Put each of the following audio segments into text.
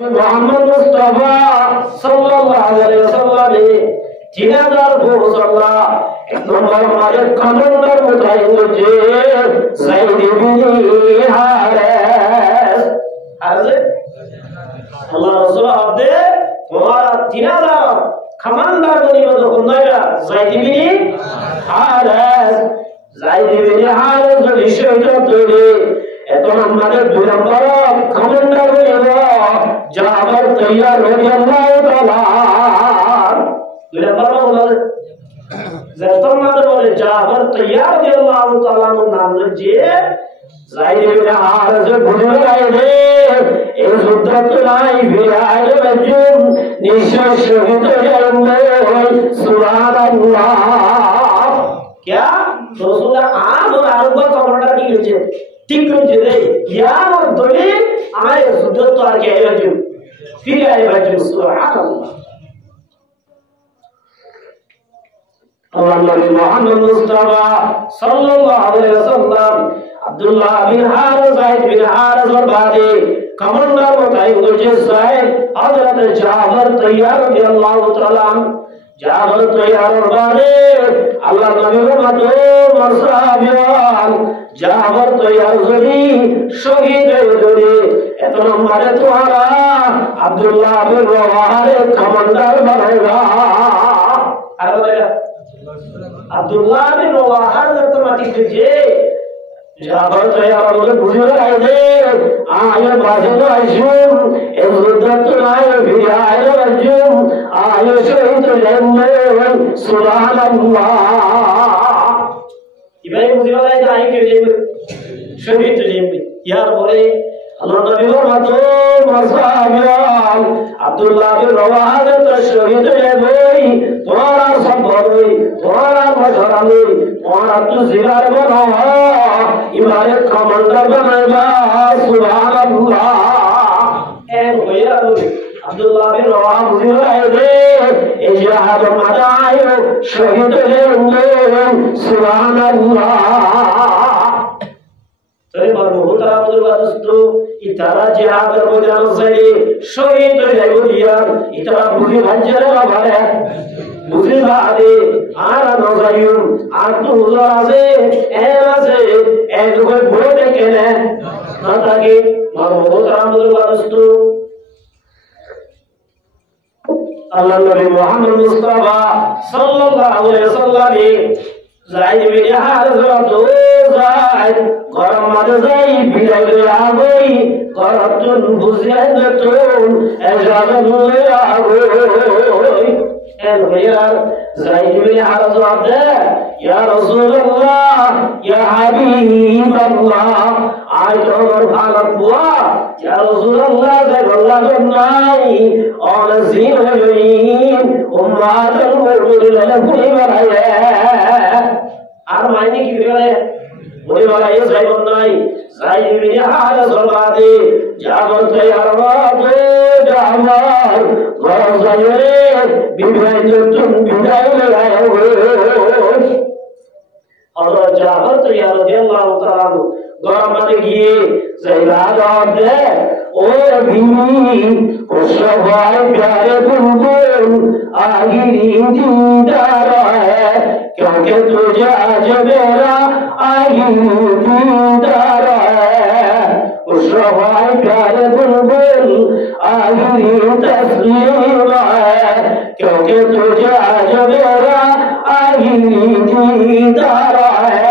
মোহাম্মদ মুস্তাফা সাল্লাল্লাহু আলাইহি ওয়াসাল্লাম 3000 ফৌজল্লাহ এক নম্বর মালিক কমান্ডার মুতাইন যে সাইদ ইবনে হারিস আরে আল্লাহ রাসূল আপনি তোমার 3000 কমান্ডার গনিমত কোনটা সাইদ ইবনে হারিস সাইদ ইবনে হারিস যদি শহীদ হতো এত নম্বরের 2 নম্বর কমান্ডার হইল জাফর তৈয়ার রাদিয়াল্লাহু তাআলা 2 নম্বর বলে যখন মাদের বলে জাফর তৈয়ার রাদিয়াল্লাহু তাআলা নাম যে যাইদ ইবনে হারিস বুঝে গেছে এই যুদ্ধে নাই বিআইল বজুম নিশ্চয় শহীদ হয়ে সুবহানাল্লাহ क्या রাসূল আম और আরব কমান্ডার কি হয়েছে ঠিক হয়েছে রে জ্ঞান আর দলিল আয় যুদ্ধ তো আর কে আইবাজু ফিরে আইবাজু সুবহানাল্লাহ আল্লাহ নবী মুহাম্মদ মুস্তাফা সাল্লাল্লাহু আলাইহি ওয়াসাল্লাম আব্দুল্লাহ বিন হারিস যায়েদ বিন হারিস এর বাদে কমান্ডার মুতাইন যে সাহেব হযরত জাফর তৈয়ার রাদিয়াল্লাহু তাআলা জাফর তৈয়ার এর বাদে আল্লাহ নবীর মাধ্যমে মারসাবিয়ান জাফর তৈয়ার যদি শহীদ হয়ে এত নম্বরে তোরা আব্দুল্লাহ বিন রওয়াহার কমান্ডার বানাইবা আর বলেগা আব্দুল্লাহ বিন রওয়াহার অটোমেটিক যে জাফর তৈয়ার বলে বুঝে রাখবে আয় বাজে আইসুম এই যুদ্ধ নাই ভিড়ায় রাজুম আয় শহীদ হলেন সুবহানাল্লাহ ইব্রাহিম বুঝে রাখবে আয় কে শহীদ হলেন ইয়ার পরে আল্লাহ নবীর মাতো মারসাবিয়ান আব্দুল্লাহ বিন রওয়াহার তো শহীদ হয়ে তোমার সম্পদ তোমার মশরানি তোমার তো জিরার বানা ইমারে কমান্ডার বানাইবা সুবহানাল্লাহ এর হইয়া আব্দুল্লাহ বিন রওয়াহা বুঝে রাখবে এই জিহাদ মাদায় শহীদ হলেন সুবহানাল্লাহ তবে মরহুতারা মুদরবাদস্ত ইতারা জিহাদের ময়দান সাইরে শহীদ হয়ে গিয়ার ইতারা বুঝি ভাজ্জারে বাবারে বুঝি বাদে আর নজায়ুম আর তো হুজুর আছে এর আছে এক কই বলে কেনে না থাকে মরহুতারা মুদরবাদস্ত আল্লাহ নবী মুহাম্মদ মুস্তাফা সাল্লাল্লাহু আলাইহি ওয়াসাল্লাম যাইদ বিন হারিস যাই গরম মাঝে যাই বিড়ালে আগই করতুন বুঝে নতুন এজাবে আগই এর হইয়ার যাইদ বিন হারিস আদে ইয়া রাসূলুল্লাহ ইয়া হাবিবাল্লাহ আই তোমার ভালো বুয়া ইয়া রাসূলুল্লাহ জাল্লাহ নাই অল জিন হইন উম্মাতুল মুরসালিন পুরি বানায়ে আর মাইনে কি করে বলে বলা এই সাইবন নাই সাইদ বিন হারিস বাদে জাফর তৈয়ার বাদে জামাল গরজায়ে বিভাজন বিদায় লাগায় হযরত জাফর তৈয়ার রাদিয়াল্লাহু তাআলা গরম মাঝে গিয়ে জাইলাদ দে ও বিনি ও সবাই প্যারে বুলবুল আগিরি দিদার है क्योंकि तुझे आज मेरा आगिरी दीदार है उस सवाई प्यारे बुलबुल आगिरी तस्लीम है क्योंकि तुझे आज मेरा आगिरी दीदार है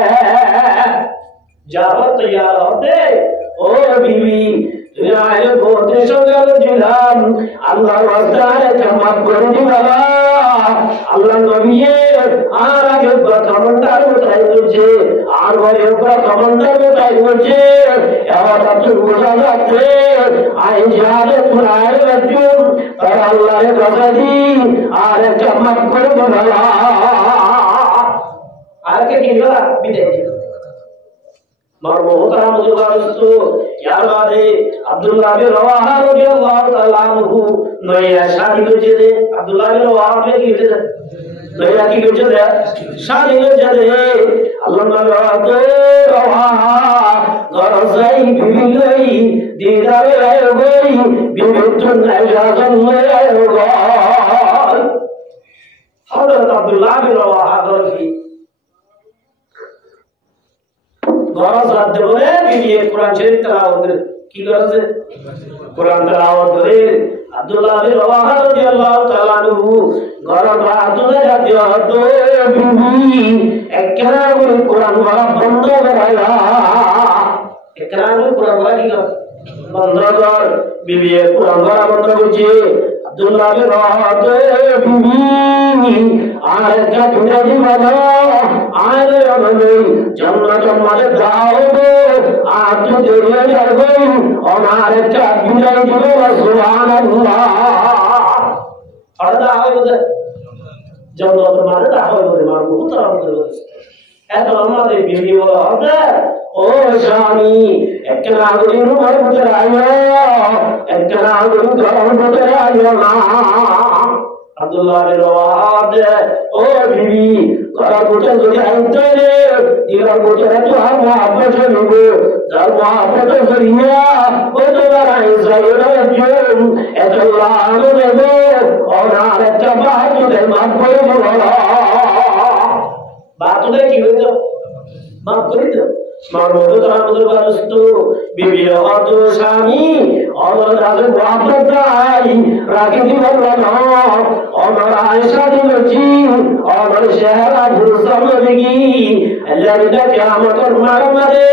जाफर तैयार होते ओ बीवी दुनिया बहुत सुंदर जिलाम अल्लाह वास्ते चमक कर दिला আল্লাহ নবী আর আগে কমান্ডার উঠাই বলছে আর বলে কমান্ডার উঠাই বলছে এবার তো বোঝা যাচ্ছে আই জানে পুরায় রাজুম আর আল্লাহর কথা দি আর চমক করে বলা আর কে কি বলা বিদায় মরহুতারা মুদরবাদস্ত ইয়ার বাদে আব্দুল্লাহ বিন রওয়াহা রাদিয়াল্লাহু তাআলা আনহু নয়া শাহিদ হয়েছে আব্দুল্লাহ বিন রওয়াহা কি হয়েছে নইয়া কি করছে দে শাদি হচ্ছে দে আল্লাহ নবী রওয়া গরজাই বিবিলই দিদারে গই বিবিত নাইজা জন্মে গই হযরত আব্দুল্লাহ বিন রওয়াহা গরজি গরজ রাত বলে বিবি কোরআন শরীফ তেলাওয়াত কি করছে কোরআন তেলাওয়াত করে আব্দুল্লাহ বিন রওয়াহা রাদিয়াল্লাহু তাআলা আনহু গরজ রাতে জাতীয় তো বিবি একরা কোরআন বলা বন্ধ করায়া একরা কোরআন বলা কি বন্ধ কর বিবি কোরআন বলা বন্ধ করছে আব্দুল্লাহ বিন রওয়াহা বিবি আর কা দুনিয়া বলো আর আমলে জান্নাত মালে দাও গো আর তো দেরিয়া যাবে আমার কা দুনিয়া বলো সুবহানাল্লাহ আর দাও গো জান্নাত মালে দাও গো মার বহুত আমাদের এত আমাদের বিবি বলো হবে ও স্বামী একটা নাগরিক রূপের ভিতরে আইও একটা নাগরিক ঘরের ভিতরে আইও না আব্দুল্লাহ বিন রওয়াহা ও বিবি ঘরের ভিতরে যদি আইতে রে ইরার ভিতরে তো আর মহব্বত হইব যার মহব্বত করিয়া ও তোমার ইসরায়েলের জন্য এত লাভ দেব ওনার একটা বাহাদুরের মাফ করে দেব বাহাদুরে কি হইত মাফ করে দেব মানবত আমাদের বাস্তু বিবি হতো স্বামী আমার রাজে বাপদাই রাখি দিবেন না আমার আয়েশা দিলছি আমার শেহরা ভুরসাম দিগি আল্লাহটা কিয়ামতের মারে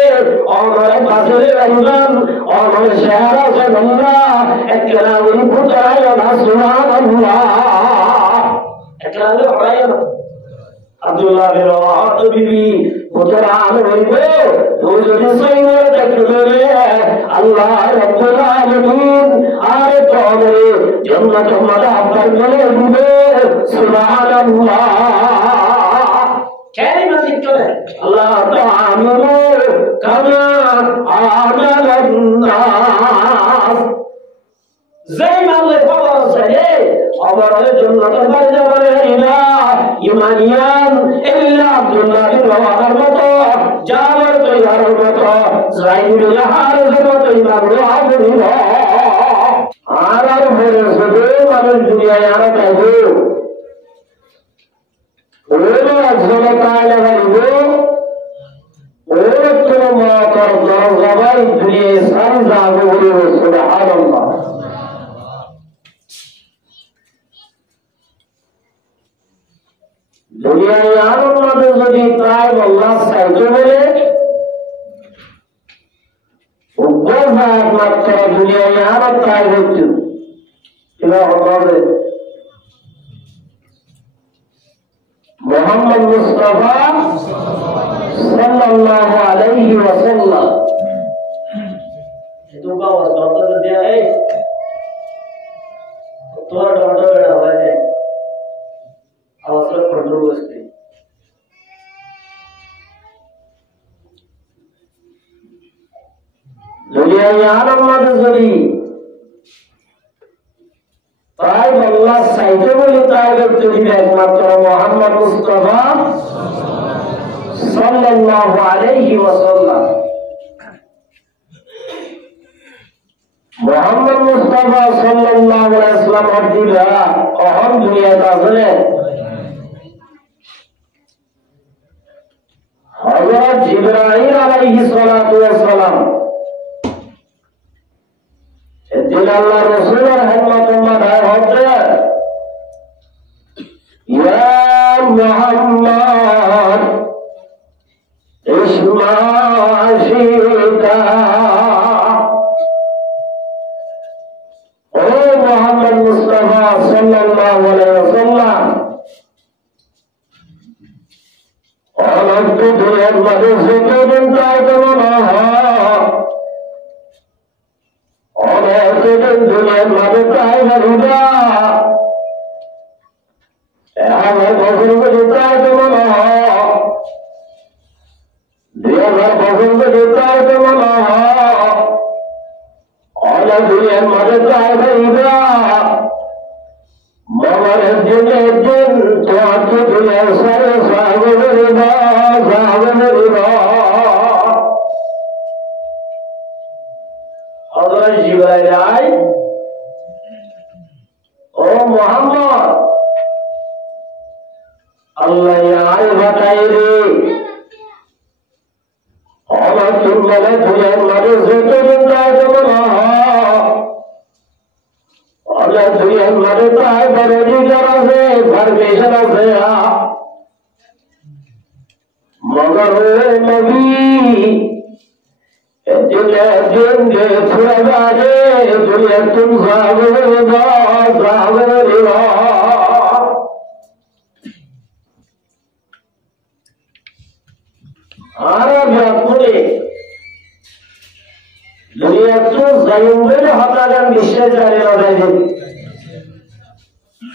আমার বাসরে রমজান আমার শেহরা সবরা একলা উনি পুতায় না সুবহানাল্লাহ একলা হয় না আব্দুল্লাহ বিন রওয়াহা বিবি কোরআন হইবে ও যদি সৈন্য দেখবে আল্লাহ রাব্বুল আলামিন আর তোরে জান্নাত মালা আপনার গলে দিবে সুবহানাল্লাহ কালিমা জিতলে আল্লাহ তাআলা কামা আমালান নাস যেই মালে পাওয়া যায় আমার জান্নাতের বাড়ি যাবে ইলা ইমানিয়ান ইল্লা আব্দুল্লাহ বিন রওয়াহার মতো জাবর তৈয়ারের মতো যাইদুল হারিসের মতো ইমাম রওয়াহাবুল আর বলে শুধু মানুষ দুনিয়ায় আর পাইবো ওরে আজলে তাআলা বলবো ওরে তোমার মাতার দরজায় দুনিয়ায় সারি যাবো বলে সুবহানাল্লাহ দুনিয়ায় আর আমাদের যদি তাই আল্লাহ চাইতে বলে একমাত্র দুনিয়ায় আর তাই হচ্ছে এবার হবে মুহাম্মদ মুস্তাফা সাল্লাল্লাহু আলাইহি ওয়াসাল্লাম এত গাওয়া দরকার দেয়া এই তোর দরকার বেড়া হয় আওয়াজটা কন্ট্রোল করতে দুনিয়ায় আর আমাদের যদি তাই আল্লাহ চাইতে বলি তাই করতে দিবে একমাত্র মুহাম্মদ মুস্তাফা সাল্লাল্লাহু আলাইহি ওয়াসাল্লাম মুহাম্মদ মুস্তাফা সাল্লাল্লাহু আলাইহি ওয়াসাল্লাম দিবা অহম দুনিয়াতে আসলে হযরত জিবরাইল আলাইহিস সালাতু ওয়াস সালাম দিল আল্লাহ রাসূলের হিম্মতের মাথায় হচ্ছে ইয়া মুহাম্মদ ইসমা আশিকা ও মুহাম্মদ মুস্তাফা সাল্লাল্লাহু আলাইহি ওয়াসাল্লাম অনেক দুনিয়ার মানুষ যতদিন চায় তেমন অনেক দুনিয়ার মানুষ চায় না আমার পছন্দ চায় তেমন দুই আমার পছন্দ চায় তেমন অনেক দুনিয়ার মানুষ চায় না বাবার দিনে দিন তোমাকে দিলে সারে সাগরের হযরত জিবরাইল আয় ও মুহাম্মদ আল্লাহ আয় বাতাই রে আমার তুমলে দুনিয়ার মানুষ যতদিন যায় তেমন Allah dunia mereka berada di rasa berbeza rasa, magar Nabi dunia dunia terada dunia tum zagar Arab yakuni dunia tu zayumber hatakan bisa cari lagi.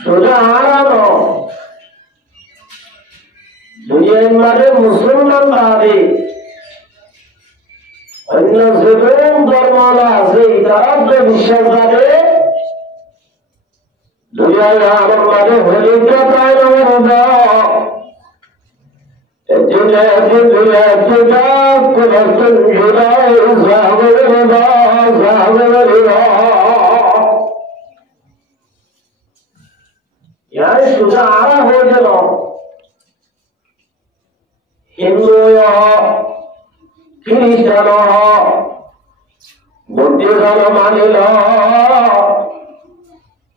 Sudah Arab dunia ini Muslim hari अन्य sebelum dharmala se taraf se bisa cari dunia yang ada holikya tayo ada dunia kita kulakun judai zaharida यार सुधारा हो जाओ हिंदू हो Christian हो Buddhism मानी लो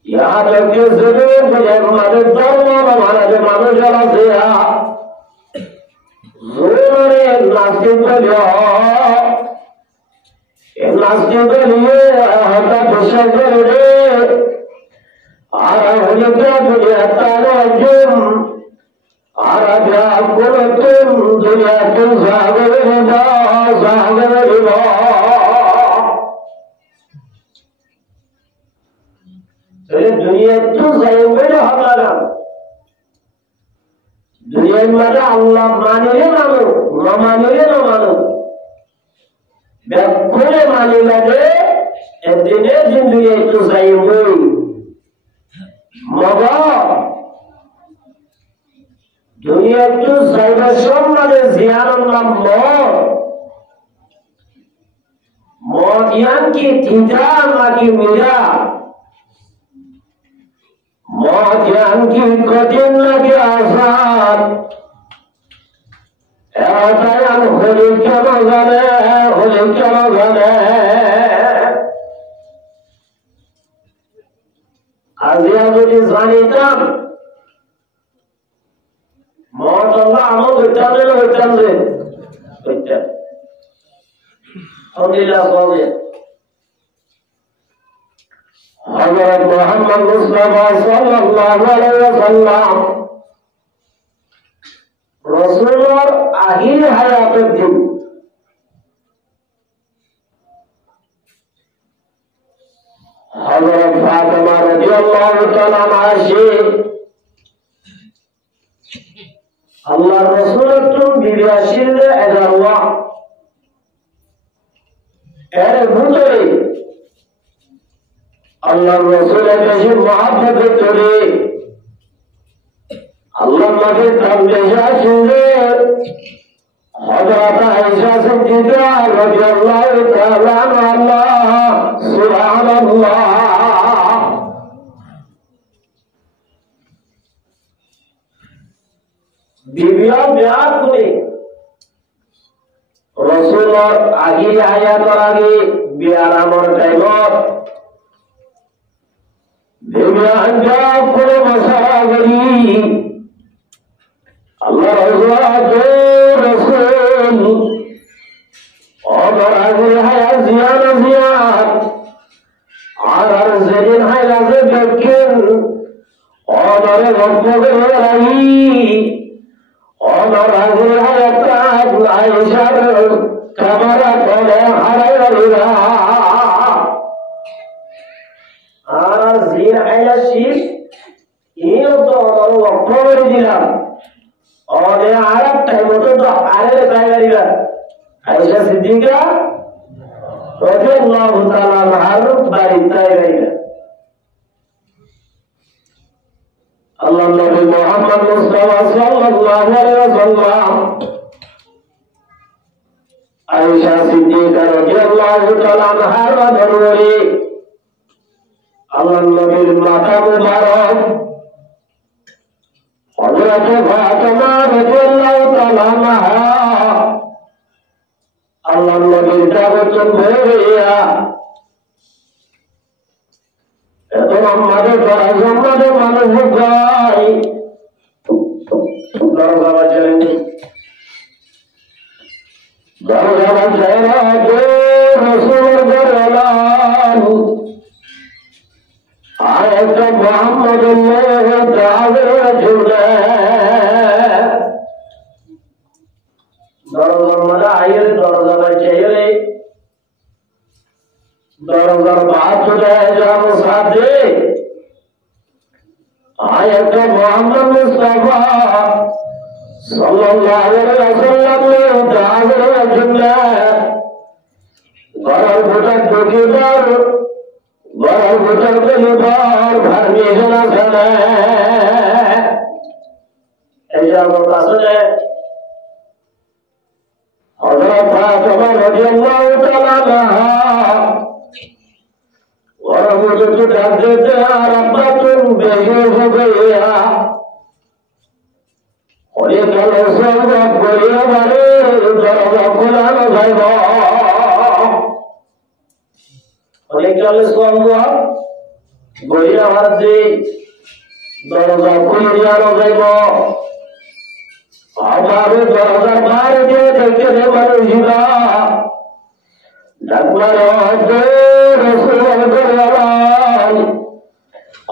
यहाँ तक कि जरूर मुझे हमारे धर्म हमारे मनुष्य से जोरे नास्तिक बलियो नास्तिक बलिए हटा दूसरे करे Ara hulika dunia tarajum Ara jaakulatum dunia tu zagarida Jadi dunia tu zagarida hamara Dunia mana Allah maniye manu Mamaniye na manu Bekule maniye de Edine din dunia tu zagarida Maka dunia itu saya semua ziarah maut yang tidak lagi mudah, maut yang kecil lagi asal, ada yang holik jalan. Azia jadi zanitan, mau Allah amal betul. Alhamdulillah boleh. Hazrat Muhammad Mustafa sallallahu alaihi wasallam Rasulullah akhir hayat itu. Hazrat Fatimah radhiyallahu ta'ala anha Allah Rasulullah bibi aşirde ederallah buteri Allah Rasulullah kaşı muhabbet ettori Allah mafi tamdeşi aşirde Hazrat Aisha Siddiqa radhiyallahu ta'ala anha Subhanallah Bibiya biar kuni Rasulullah akhir hayat lagi biar amor taimor Bibiya anjab kuni masalah gari Allah Rasul Amar akhir hayat ziyarat Agar zedin hayat zedekin Amar gafir rahi Amar akhir hayat Aisyah kamara kone harayalira zir hayat shif ini to amar gafir dilam और ये आरब time होता तो आरे बताया गया ऐसा सिद्दीक़ा रज़ियल्लाहु ताला अन्हा बारी बताया गया আল্লাহ নবী মুহাম্মদ মুস্তাফা সাল্লাল্লাহু আলাইহি ওয়াসাল্লাম আয়েশা সিদ্দিকা রাদিয়াল্লাহু তাআলা আনহার ধরে আল্লাহ নবীর মাথা মুবারক হযরত ফাতেমা রাদিয়াল্লাহু তাআলা আনহা আল্লাহ নবীর দাওয়াত ধরিয়া এত আমাদের আমাদের মানুষ ভাই দরজা বাজারেন দরজা বাজারা যে রাসূলের দরবান আর একটা মুহাম্মদুল্লাহ দাওয়াত ঝুলে দরজার মধ্যে আইরে দরজা বাজারে দরজার বাজে যাবো সাথে আয়াত মুহাম্মদ মুস্তাফা সাল্লাল্লাহু আলাইহি ওয়াসাল্লামের দাওয়াতের জন্য ঘরের ভিতর ঢুকিবার ঘরের ভিতর গেলিবার পারমিশন আছে না এই যাবো আসলে হযরত ফাতেমা রাদিয়াল্লাহু তাআলা আনহা और मुझे तो डर देते रब्बा तुम बेगुर हो गया और ये कल सब बोले हमारे दरवाजा खुला न जाएगा और ये कल सब बोले हमारे दरवाजा खुल जाना जाएगा हमारे दरवाजा बाहर के देखते हैं मनुष्य डगमगा दे रसूल दरबार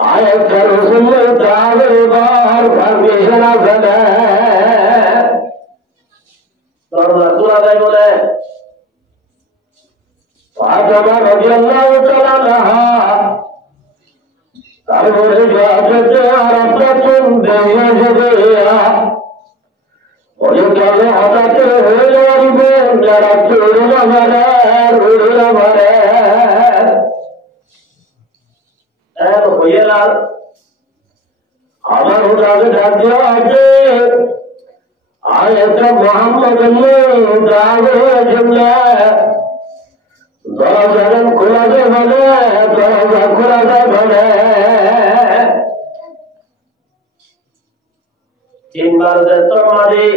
आयत रसूल दरबार परमिशन আছে দরজা খোলা যায় বলে ফাতেমা রাদিয়াল্লাহু তাআলা আনহা তারপরে যাতে আরবটা তুম দেয়া যাবে ওই কালে হঠাৎ হয়ে যাবে যারা চোরে মারে রুড়ে মারে এর হইলার আমার উঠাকে ডাক দেওয়া আছে আয়াত মুহাম্মদুল্লাহ দাওয়াতের জন্য দরজা খোলা যায় বলে দরজা খোলা যায় বলে তিনবার যেত মারি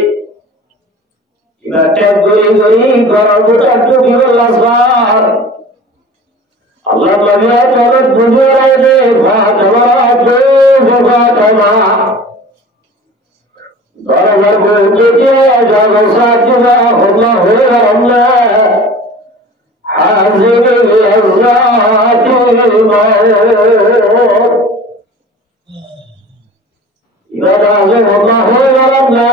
এবার ট্যাগ গড়ি গড়ি ঘরের ভিতর ঢুকি বললাম আল্লাহ নবী তোর বুঝে রে ফাতেমা তো ফাতেমা দরবার বলতে যাব সাকিবা আল্লাহ হয়ে আমরা হাজির লিয়াজাতিল মাউত ইবাদা আল্লাহ হয়ে আমরা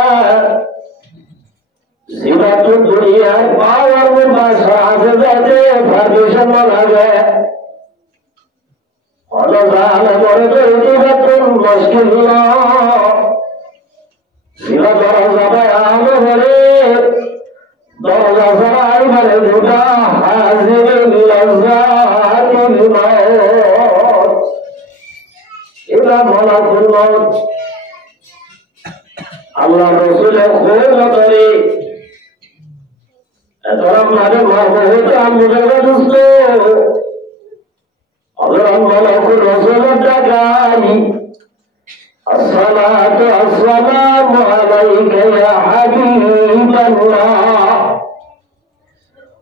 জীবন দুনিয়ার পাওয়ার ভাষা আছে যাতে পারমিশন লাগে অলজাল করে জীবন মুশকিল না জীবন যাবে আলো বলে দরজা সরাই বলে দুটা হাজির লাজাতুল মাউত এটা মালাকুল মাউত আল্লাহ রাসূলের খোঁজ করে ধরম মানে বহুত আমুজের দুষ্ট আল্লাহ মালাকুল রাসূলের ডাকাই আসসালাতু আসসালামু আলাইকা ইয়া হাবিবাল্লাহ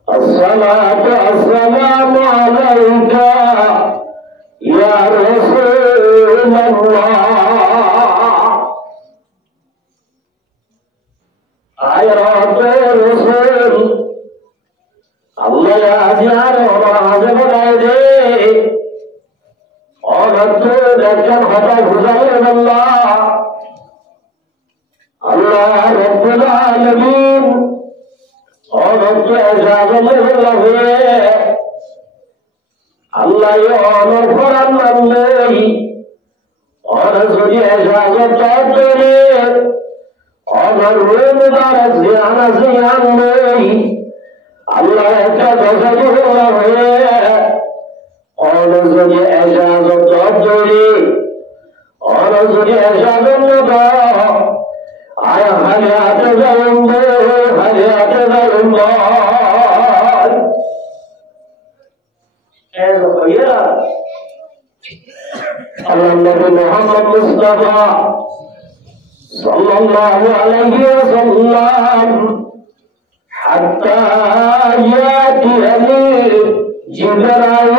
আসসালাতু আসসালামু আলাইকা ইয়া রাসূলুল্লাহ আয়াতে রাসূল আল্লাহ আজিয়ার ওয়াজ বলায় দে অনন্ত দেখেন হতা বুঝায় আল্লাহ আল্লাহ রাব্বুল আলামিন অনন্ত ইজাজত বলে আল্লাহ অনর ফরান মানলেই অনর যদি ইজাজত করে অনর মুবারক জিয়ানা জিয়ান নেই আল্লাহ একটা দশা হয়ে অনর যদি ইজাজত করে অনর যদি এসাবেন না আয় হারিয়াতে যাবেন হারিয়াতে যাবেন আল্লাহ নবী মুহাম্মদ মুস্তাফা সাল্লাল্লাহু আলাইহি ওয়াসাল্লাম হাত্তা ইয়াতিয়ানি জিবরাইল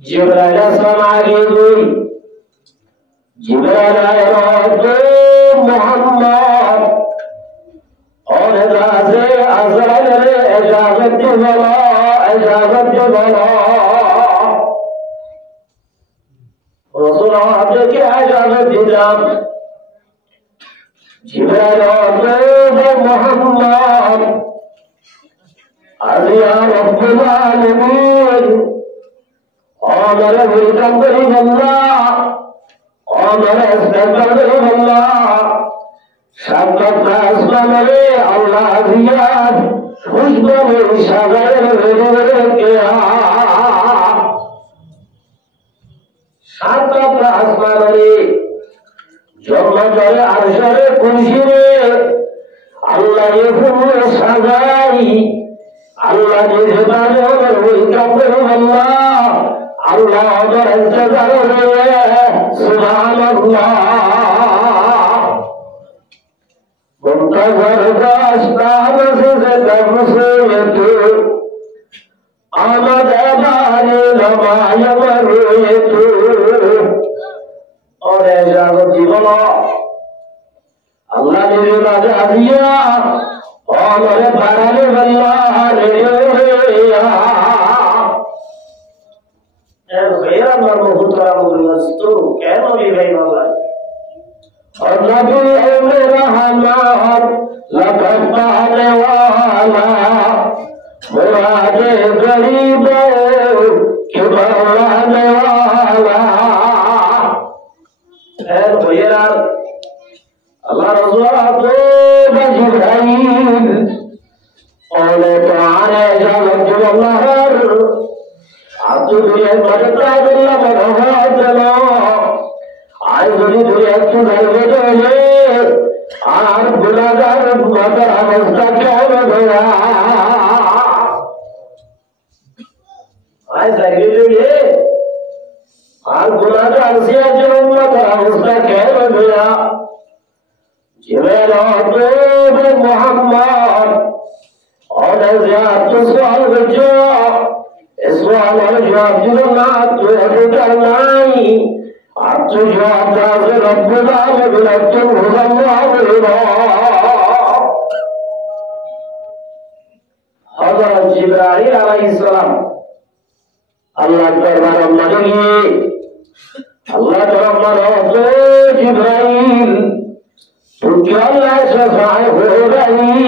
জিবরাইল আসসালাম আগে দুই জিবরাইল আয়তো মুহাম্মদ और राज़े अज़ल इजाज़त वाला रसूल आपने क्या इजाज़त दिलाम जिब्राइल और मुहम्मद अज़िया रब्बुल आलमीन और मेरे वेलकम करीम अल्लाह और मेरे इस्तेक़बाल करीम अल्लाह शाबाश आसमान में अल्लाह जियाद खुशबू में शागर में किया शाबाश आसमान में जन्नत और अर्श में खुशी में अल्लाह ये फूल सजाई अल्लाह ने ज़बान और वेलकम करो अल्लाह और इंतज़ार में सुभान अल्लाह मुंतज़र दास्तान से तमसीयतु आमद बारी लमायमरुयतु और इजाज़त जीवन अल्लाह ने इजाज़त दिया और मेरे बाराने अल्लाह ने दिया खैर मरमुतरा मुलस्तु कैनो भी गई मौला और नबी रहमान लखन पाने वाला मुरादे गरीबों के बढ़ाने वाला ऐ भैया अल्लाह रसूल आपको जिब्राइल और तुम्हारे जावत अल्लाह आप तो दुनिया मदता अल्लाह बहुत चलो आज बड़ी दुनिया की धरवे चले आज गुनाहगार मगर अवस्था क्या हो गया आज धरवे चले आज गुनाहगार से जो मगर अवस्था क्या हो गया जिब्राइल और मोहम्मद और ज़ियाद तो सवाल बच्चो इस सवाल और जवाब जुड़ना तो अधूरा नहीं आप तो जवाब दाज़ रब्बुल आलमीन तुम हुज़ल्लाह हज़रत जिब्राइल अलैहिस्सलाम अल्लाह दरबार में गए अल्लाह दरबार में जिब्राइल तू क्या अल्लाह से ज़ाहिर हो गई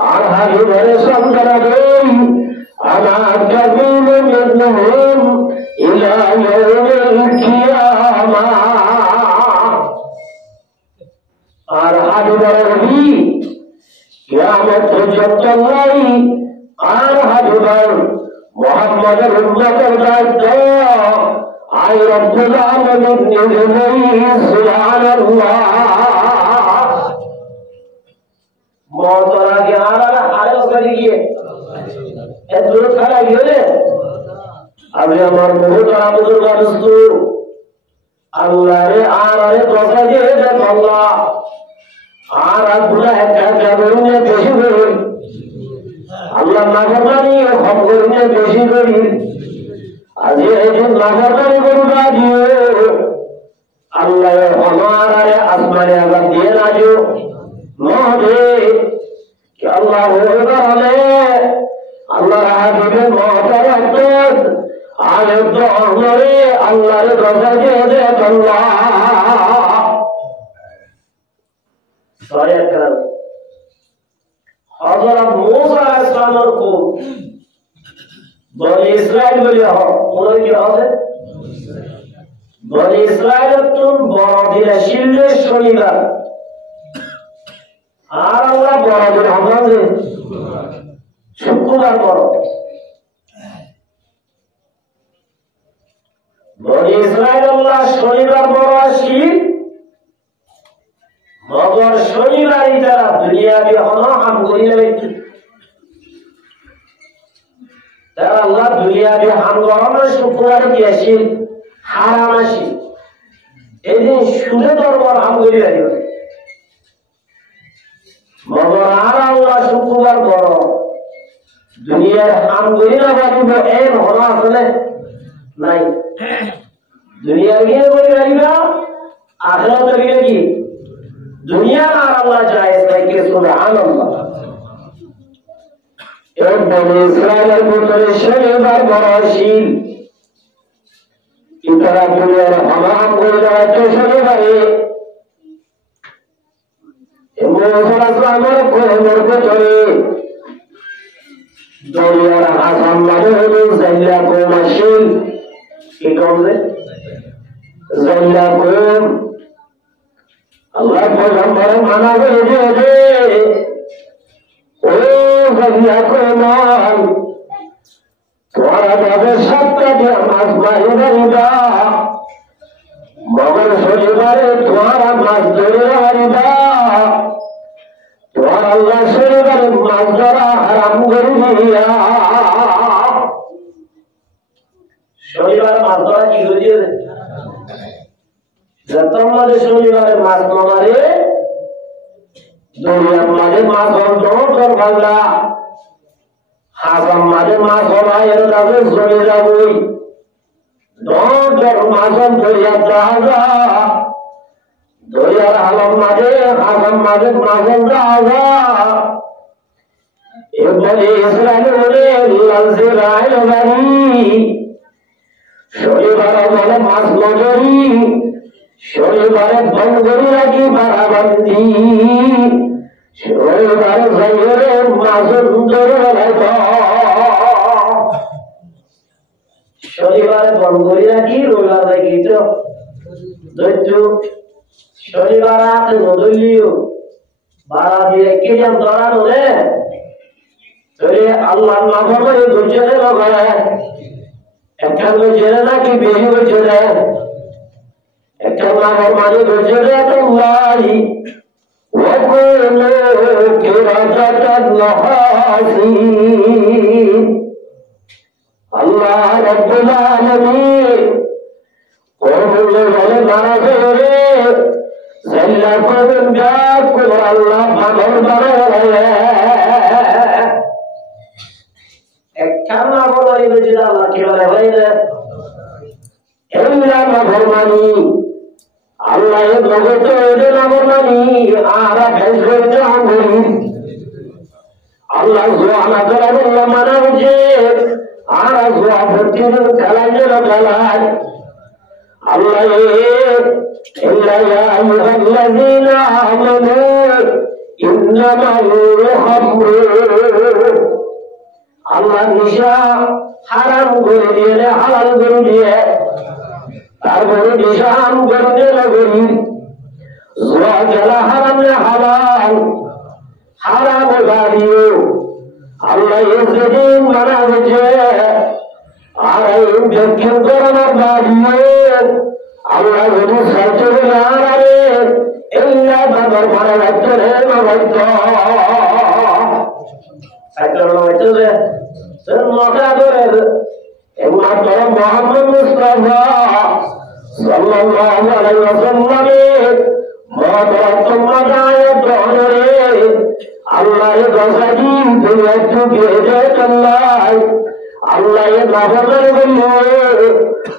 और हर बड़े संदर गई अना कबील मिनहुम इला यौमिल क़ियामा और हर बड़ी क़यामत जब चलाई और हर बड़ मोहम्मद उम्मत का आई रब्बुल आलमीन ने सुभान अल्लाह मोहतरा के आरा हारस करिए ये दुरुस्त करा गए अब हमार मोहतरा बुजुर्ग दोस्तों अल्लाह रे आरा रे दोसा जे दे अल्लाह आरा बुला है क्या करूंगे पेशी करूं अल्लाह नाफरमानी और हम करूंगे पेशी करी आज ये जो नाफरमानी करूंगा दियो अल्लाह हमारा रे आसमान अगर दिए ना जो मोहदे कि अल्लाह होगा हमें अल्लाह हाबिबे मोहतरम आने तो हमरे अल्लाह रे रज़ा दे अल्लाह सहायक कर हज़रत मूसा अलैहिस्सलाम को बनी इस्राइल बोले हो उन्होंने क्या है बनी इस्राइल तुम बड़ा दिन शिल्ले शनिवार আর আমরা বড়দের আমাদের শুক্রবার বড় শনিবার বড় আসিল মগর শনিবারই তারা দুনিয়াবি হন হাম করিয়া তারা আল্লাহ দুনিয়াবি হাম গরমে শুক্রবার কি আসিল হারাম আসিল এদিন সুদে দরবার হাম করিয়া দিবে মগর আর আল্লাহ শুক্রবার বড় দুনিয়ার হাম করিয়া পারিব এন হন আসলে নাই দুনিয়া গিয়ে করে পারিবা আখিরাতে গিয়ে কি দুনিয়া আর আল্লাহ জায়েজ নাই কে সুবহানাল্লাহ এক বনি ইসরাইলের ভিতরে শনিবার বড় আসিল ইতারা দুনিয়ার হারাম করে দেওয়াচ্ছে শনিবারে আমার কোহমের ভিতরে দরিয়ার হাসান মানে হলো জাইলা কোম আসিল কি কমলে জাইলা কোম আল্লাহ পয়গম্বর মানা করে দে ও জাইলা কোম তোরা যাবে সপ্তাহে মাছ মারি বাড়িবা মগর শনিবারে তোরা মাছ ধরে বাড়িবা তোর আল্লাহ শনিবারে মাছ ধরা হারাম করে দিয়া শনিবার মাছ ধরা কি হয়েছে যতমানে শনিবারে মাছ মারে দরিয়ার মাঝে মাছ হল বাংলা হাসাম মাঝে মাছ হল এর কাছে চলে যাবই মাছ দরিয়ার জাহাজা দরিয়ার আলম মাঝে হাসাম মাঝে মাছ জাহাজা এরপরে ইসরায়েল বলে লালসিরাইল বাড়ি শনিবার বলে মাছ নজরি শনিবারে বন্ধরি রাখি বাড়াবান্দি শনিবারে যাইরে মাছ ধরে শনিবারে বন্ধরি রাখি রোলা রাখি তো ধৈর্য শনিবার রাতে নদলিও বাড়া দিয়ে কে যেন ধরানো রে তোরে আল্লাহ না ভাবে ধৈর্য লগায় একটা জেনে নাকি বেশি হয়েছে রে একটা নামের মাঝে ধৈর্য রে তোমারি আল্লাহ রাব্বুল আলামিন কোরআনে বলে নারাজে রে জাল্লা কোন গাক কোন আল্লাহ ভাগর বানায় একটা না বলে যে আল্লাহ কি বলে ভাইরে এল্লা নাফরমানি আল্লাহ এর জগতে এদের নাফরমানি আর ফেসবুক জাহাঙ্গীর আল্লাহ সুবহানাহু ওয়া তাআলা মানা হচ্ছে আর জোয়া ভর্তির খেলায় যেন খেলায় আল্লাহ ইল্লা ইয়া আইয়ুহাল্লাযীনা আমানু ইন্নামাল খামরু আল্লাহ নিশা হারাম করে দিয়ে হালাল করে দিয়ে তারপরে নিশা হারাম করে দিয়ে লাগি জোয়া খেলা হারাম হালাল হারাম গাড়িও আল্লাহ যেদিন মানা হয়েছে আর এই দক্ষিণ করোনার গাড়িও আল্লাহ যদি সাহায্য করে আরে এল্লা বাবার মারা লাগতো রে মারাইতো মোহাম্মদ মুস্তাফা সাল্লাল্লাহু আলাইহি ওয়াসাল্লামের মহতরম মাদায়াত ধরে আল্লাহ গসাদি দুনিয়া থেকে দেখাল্লাই আল্লাহ নাফরমান বলল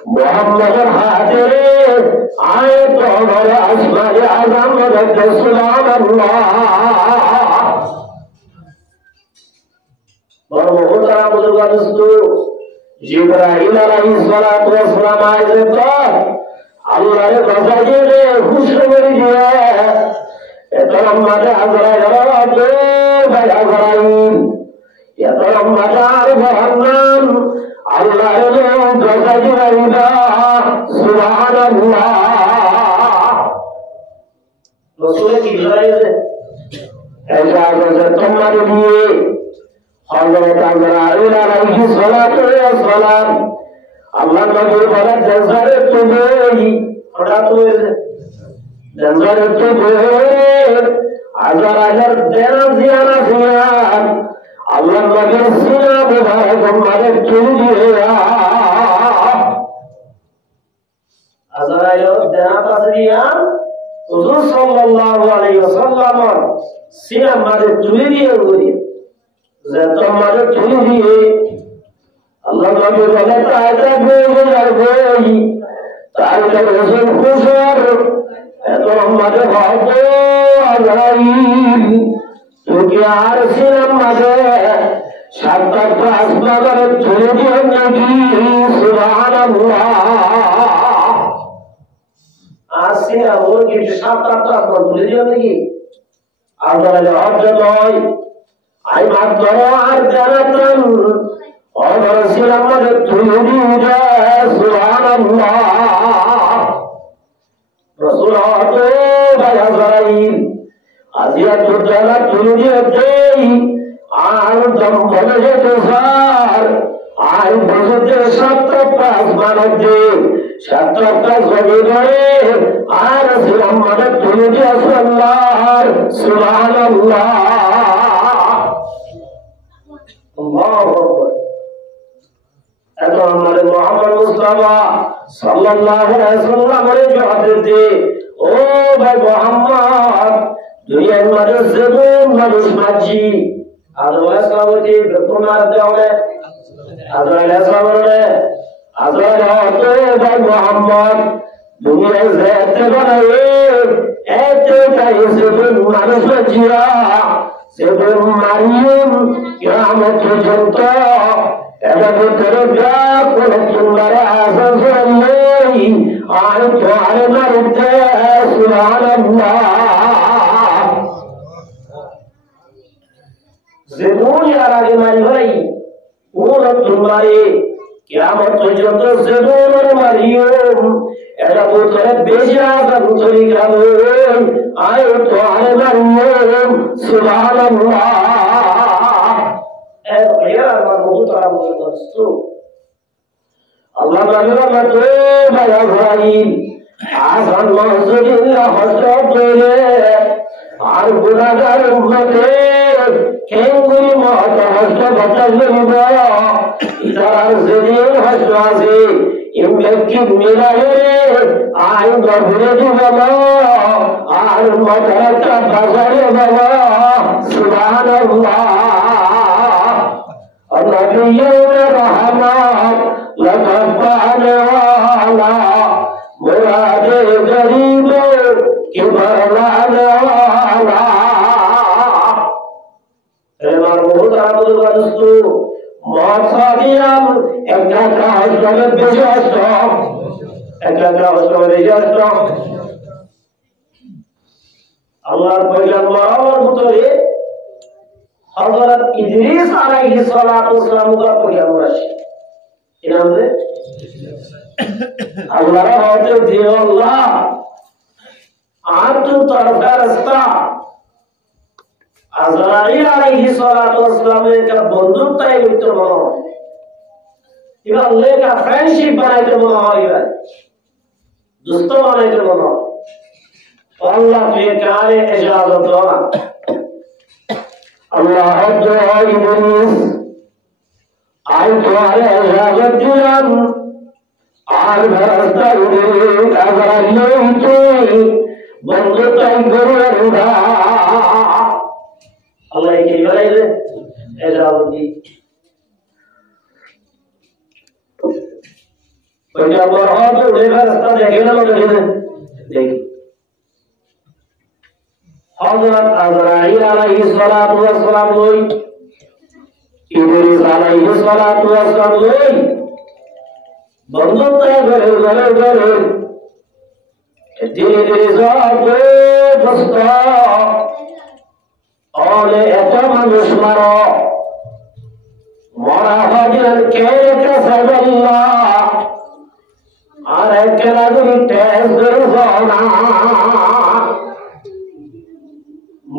মুহাম্মদের হাতে আয়াত ধরে আসমানে আযাম বলতে সুবহানাল্লাহ বড় বুজুর্গ জিবরাইল আলাইহিস সালাতু ওয়াস সালাম আয়াত আল্লাহর গসাদি রে খুশখবরি দিয়ে এতরম মাঝে আজরাইল রাতে ভাই আজরাইল এতরম মাঝার জাহান্নাম আল্লাহর গসাদি রাইদা সুবহানাল্লাহ রাসূল কি বলেছে ऐसा जैसे तुम्हारे लिए हज़रत अज़राइल अलैहिस्सलातु वस्सलाम अल्लाह नबी बड़ा जज़ारे तुम्हें হঠাৎ হয়েছে তো আজার দেনা জিয়ানা জিয়ান আল্লাহ নবীর সিনা মুবারক মারে চুরি দিয়ে আজারাইল দেনা পাশে দিয়া হুজুর সাল্লাল্লাহু আলাইহি ওয়াসাল্লাম সিনা মারে চুরি দিয়ে গরি যে তো মারে চুরি দিয়ে আল্লাহ নবী বলে তাইটা বই আর বই তাইটা রসুল খুশর এত মাঝে ভাবো আজারাইল তুই আর সিনা মারে সাতটা আসমানের চুরি দিয়ে নাকি সুবহানাল্লাহ আসিনা ওর কিছু 7-8টা আসমান তুলে দিও নাকি আপনারা জবাব নয় আই মাত্র আর জানাতেন অবশ্যই আমাদের তুলে দিয়ে সুবহানাল্লাহ রাসূল হতে বায়াজাইল আজিয়া তুজালা তুলে দিয়ে আর দম বলে যেতে স্যার আই বসতে 7টা আসমানে 7টা জমি ধরে আর আমাদের তুলে দিয়ে আল্লাহ সুবহানাল্লাহ আল্লাহু আকবার এত আমাদের মুহাম্মদ মুস্তাফা সাল্লাল্লাহু আলাইহি ওয়াসাল্লামের জবাবে ও ভাই মুহাম্মদ দুনিয়ার মানুষ যেমন মানুষ মাঝি আল্লাহ সালামতি বেকুনার দেওয়া আল্লাহ সালামরে আল্লাহ ভাই মুহাম্মদ দুনিয়ায় যেতে বানাবে এতে তাই যেমন মানুষ মাঝিরা যেমন মারিয়ম কিয়ামত পর্যন্ত এর ভিতরে যা কোন তোমার আসাস নেই আর তোমার মারতে সুবহানাল্লাহ যেমন আর আগে মারি ভাই কোন তোমারে কিয়ামত পর্যন্ত যেমন মারিয়ম এর ভিতরে বেশি আসাস তৈরি করবেন আর তোমার মারিয়ম সুবহানাল্লাহ Allah Ta'ala to bayazrail azan mazidillah hasabile ar gunagar ummate kenguri mata hasabatalliba idar zidil haswazi imlaki mirahe ay gabure dubala ar matarata bazare baba subhanallah النبي الرحمن لقد والا مراد غريب كبر والا এবার বহুত আবুল বস্তু মাসাদিয়াম একটা কাজ করে বিশ্বাস একটা কাজ করে বিশ্বাস আল্লাহর পয়গম্বর ভিতরে হযরত ইদ্রিস আলাইহিস সালাতু ওয়াস সালাম का পয়গম্বর আছে কি নাম রে আল্লাহর হতে দিও আল্লাহ আর তো তরফা রাস্তা আজরাইল আলাইহিস সালাতু ওয়াস সালামের का বন্ধুত্বই লিপ্ত মনে হয় এবার আল্লাহ का ফ্রেন্ডশিপ বানাইতে মনে হয় এবার दोस्त বানাইতে মনে হয় আল্লাহ তুই কারে ইজাজত দাও Allah Ta'ala iblis ay tuare ijabat dilam ar barasta iblis agar leite bando tai gorunda Allah ki balaile ijabat di Pajab bahut ule barasta dekhe na dekhe হযরত আজরাইল আলাইহিস সালাতু ওয়াস সালাম লই ইদ্রিস আলাইহিস সালাতু ওয়াস সালাম লই বন্ধুত্ব করে ধীরে ধীরে যাবে দোস্ত ওলে এত মানুষ মারো মরা হাজির কে কাসাবাল্লাহ আর একলা গুলি তেজ করছনা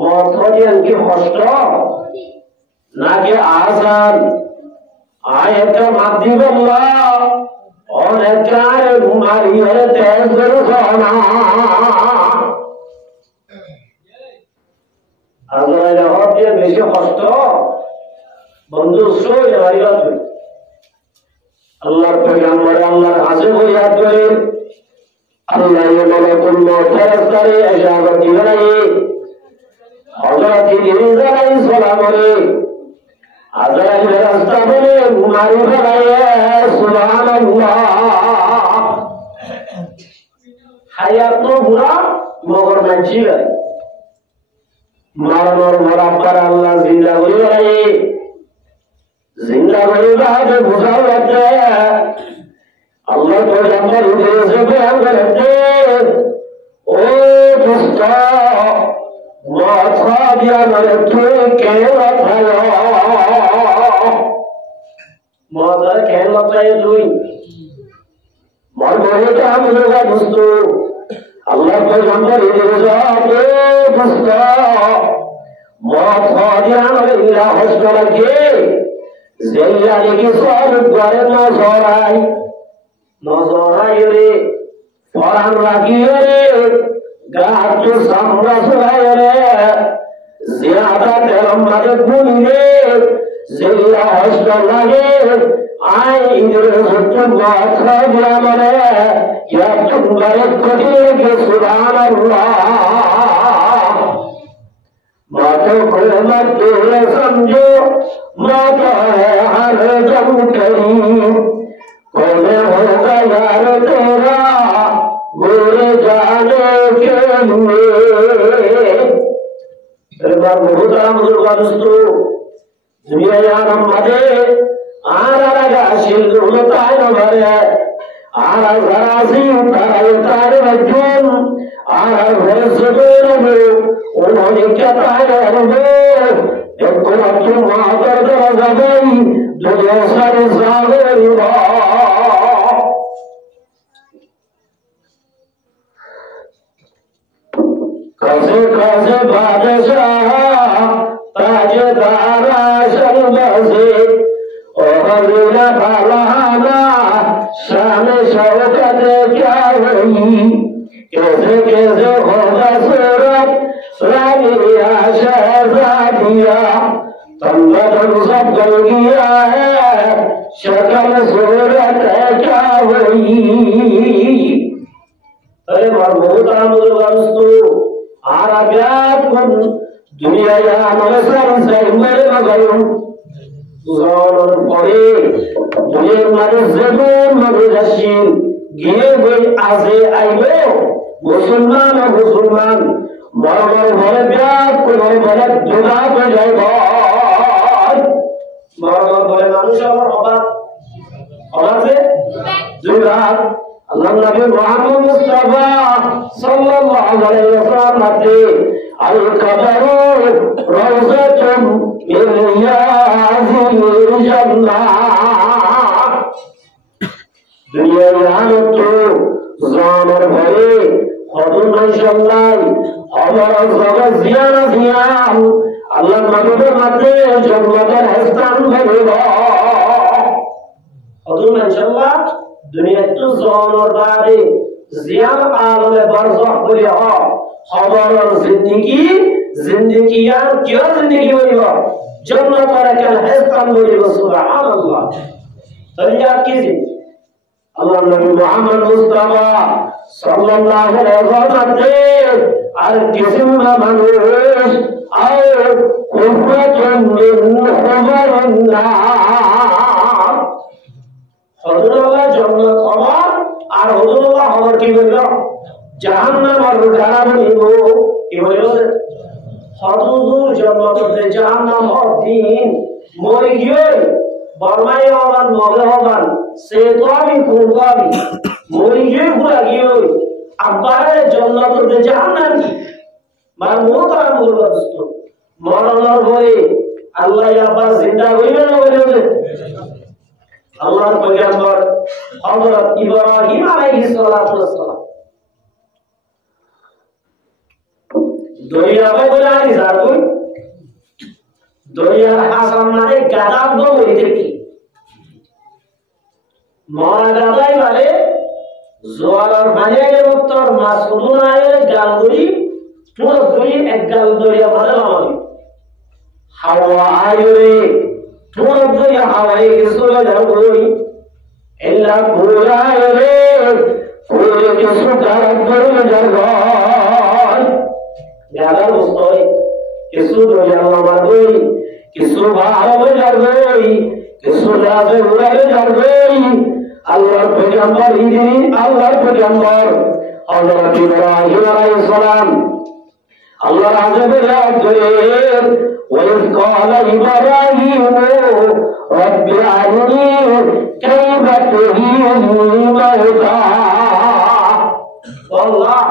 মতরিয়ান কি কষ্ট নাকি আসান আয়াত মাদিবাল্লাহ অনেক কারে মারিয়ে তেজ করছনা না আজরাইল হতে বেশি কষ্ট বন্ধু সই রাইলা তুই আল্লাহর পয়গম্বর আল্লাহর কাছে ফরিয়াদ করে আল্লাহ মালাকুল মউত ফেরেশতারে ইজাজত দিলেন হযরত ইদ্রিস আলাইহিস সালামরে আজরাইল ফেরেশতা বলে মারি ফেলায় সুবহানাল্লাহ হায়াত তো পুরা মগর মাঝি যায় মারানোর বরাবর আল্লাহ জিন্দা করে রাখে জিন্দা করে রাখে বুঝাও রাখে আল্লাহ পয়গম্বর উদ্দেশ্যে বয়ান করতে ও দুষ্ট মত দিয়া মানে তুই কেন ভালো মত কেন লতায় তুই মর মরে তো আমি লোকা দুষ্ট আল্লাহ পয়গম্বর উদ্দেশ্যে দুষ্ট মত দিয়া মানে ইলা হসলাকে জেলা দেখি সব ঘরে না সরাই নজরাই রে ফরান রাখিয়ে রে গাছ সামরা সরাই রে জিয়াদা তেরম মাঝে গুলিয়ে জেলা হসল লাগে আই ইন্দ্র সত্য মাথা গ্রামে ইয়া তুমরে কঠিন কে সুবহানাল্লাহ बातों को मत तेरे समझो मत है हर जम करी कौन होगा यार तेरा गोरे जाने के लिए बार बहुत आराम दुर्गा दोस्तों दुनिया यारम मजे आरा लगा शिल होता है नवरे आरा जरासी उतारे तारे बच्चों आरा घर से बोलो उन्होंने क्या कहा एक तो अच्छी माँ कर दे गई दुनिया सारे सागर कैसे कैसे बादशाह ताजदारा शर्मसे और लीला बालाना शान शौकत क्या हुई कैसे कैसे होगा सूरत रानिया शहजादिया तंगन सब गल गया है शक्ल सूरत क्या हुई अरे बहुत आनंद आराध्यात दुनिया या नमस्कार से मेरे मगन जोर पड़े दुनिया मारे जबून मगे जशीन गिए गई आजे आइबो मुसलमान और मुसलमान बड़ बड़ घरे ब्याह को घरे जुदा हो जाएगा बड़ बड़ घरे मानुष और अबाद से जुदा अल्लाह नबी मोहम्मद मुस्तफा सल्लल्लाहु अलैहि वसल्लम ने अल कबरू रोज़तुम मिन रियाज़िल जन्नह दुनिया यान तो जानवर भरे हदुन इंशाअल्लाह हमारा जगत जियाना जियान अल्लाह नबी माते जन्नतर हस्तान भरेगा हदुन इंशाअल्लाह दुनिया तो जानवर बारे जियान आलमे बरज़ख बोले हो हमारा जिंदगी यार क्या जिंदगी बोलेगा जन्नतर के हस्तान भरेगा सुभान अल्लाह तैयार कीजिए अल्लाह नबी मोहम्मद मुस्तफा सल्लल्लाहु अलैहि वसल्लम ने और किसी मनुष्य और कुव्वतुन मिन हुमरिन्नार हुजूरुल्लाह जन्नत हमार और हुजूरुल्लाह हमार की बोलो जहन्नम और काराबनिबो की बोलो हुजूर जन्नत से जहन्नम और दिन मरि गए बरमाई हबान मगे हबान से तो আমি করব আমি মরি গিয়ে ঘুরা গিয়ে আব্বারে জান্নাতে জাহান্নাম মার মত আর বলবো দোস্ত মরণের পরে আল্লাহ আব্বা জিন্দা হইবে না হইবে আল্লাহর পয়গম্বর হযরত ইব্রাহিম আলাইহিস সালাতু ওয়াস সালাম দরিয়া বলে আনি যার কই দরিয়ার হাসান মানে গাদাব হইতে কি মরা গাদাই মানে জোয়ালার বানিয়ে উত্তর মাসুদুনায় গালগুড়ি পুরো দুই এক গাল দরিয়া বাদে লামালি হাওয়া আয়রে পুরো দুই হাওয়াই কিছু গালগুড়ি এলা পুরায়রে পুরো কিছু গালগুড়ি জারগন গালার বস্তয় কিছু দরিয়া লামালি কিছু ভালো জারগই কিছু রাজে উড়ালে জারগই আল্লাহর পয়গম্বর ইদ্রিস আল্লাহর পয়গম্বর হযরত ইব্রাহিম আলাইহিস সালাম আল্লাহর আযাবে রাত করে ওয়াইজ ক্বালা ইব্রাহিম রব্বি আরিনি কাইফা তুহয়িল মাউতা আল্লাহ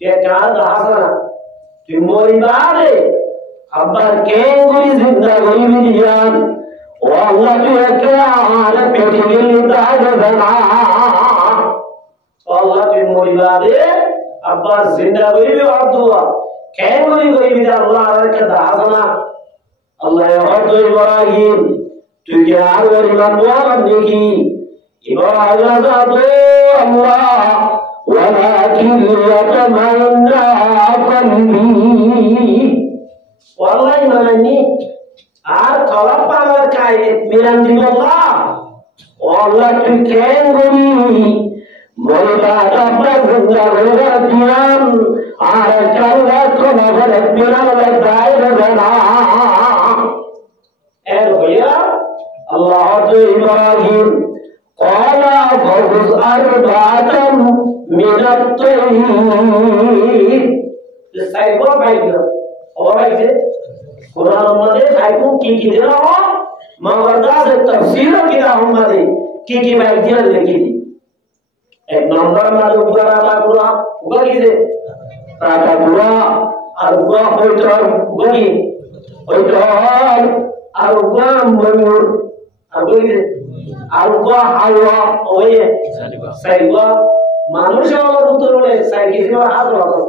কে কাজ হাসানা তুই মরিবারে আবার কেঙ্গুরি জিন্দা করিবি দিয়ান ও আল্লাহ তুই একবার পৃথিবীর দাগ দেনা আল্লাহ তুই মরিবারে আবার জিন্দা করিবি আব্দুল্লাহ কেঙ্গুরি করিবি আল্লাহ আর কে দাহানা আল্লাহ হযরত ইব্রাহিম তুই কি আর ইমান বলার দেখি ইব্রাহিম আজাদু আল্লাহ ওয়ালাকিন ইয়াতামান্না কলবি ওয়াল্লাহি মানানি আর তলব পাওয়ার কায়ে মিলান দিবল্লাহ আল্লাহ তুই কেন গরি বলবা আপনার জিন্দা হয়ে দিয়ান আর চাল্লা কোনা বলে মিলান দায়রে জানা এর হইয়া আল্লাহ তো ইব্রাহিম قال فخذ أربعة من الطير সাইকো বাইকো ও বাইকে কুরআন মধ্যে সাইকো কি দিরা মাওয়াদাত তাফসীর কিরা উম্মতে কি বাইক দিয়া লিখি এক নম্বর মার উপর আলা কুরআন উগা কি দে টাটা পুরা আর উগা হইতর গনি হইতর আর উগা ময়ূর আর গনি আর উগা হাওয়া ওয়ে সাইকো মানুষের উত্তরে সাইকি দিবা হাত রাখো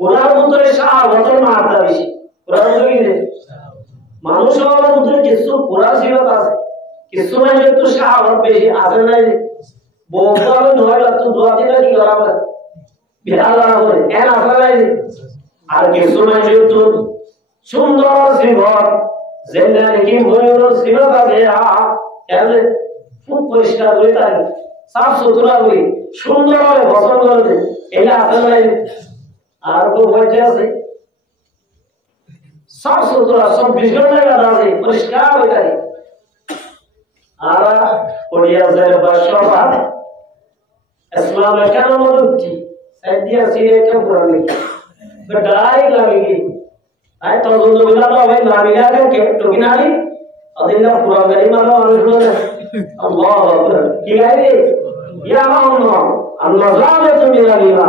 কোরআন উত্তরে শাহাওয়াতের মাত্রা বেশি কোরআন উত্তরে মানুষের উত্তরে কিছু কোরআন সিবাত আছে কিছু মানে একটু শাহাওয়াত বেশি আছে না বহুতভাবে নয় তো দোয়া দিলে কি করা হবে বিড়াল হবে এন আছে না আর কিছু মানে একটু সুন্দর সিবাত যেটা নাকি ময়ূর সিবাত আছে এলে খুব পরিষ্কার হয়ে থাকে সাফ সুতরা হয়ে সুন্দর হবে পছন্দ করে এটা আছে না আর তো বলছে আছে সাফ সুতরা সব বিজনেস আছে পরিষ্কার হয়ে থাকে আর কোরিয়া যায় বাদশাহ ইসলাম কেন মরুতি সাইদিয়া সিরে কে পুরানি বড়াই লাগেगी আই তো দুটো বিলা তো হবে লামিলা কে তো কিনারি আদিনা পুরানি মানো অনুসরণ আল্লাহু আকবার কি গাইবে ইয়া আল্লাহ আল্লাহ জানে তুমি জানিনা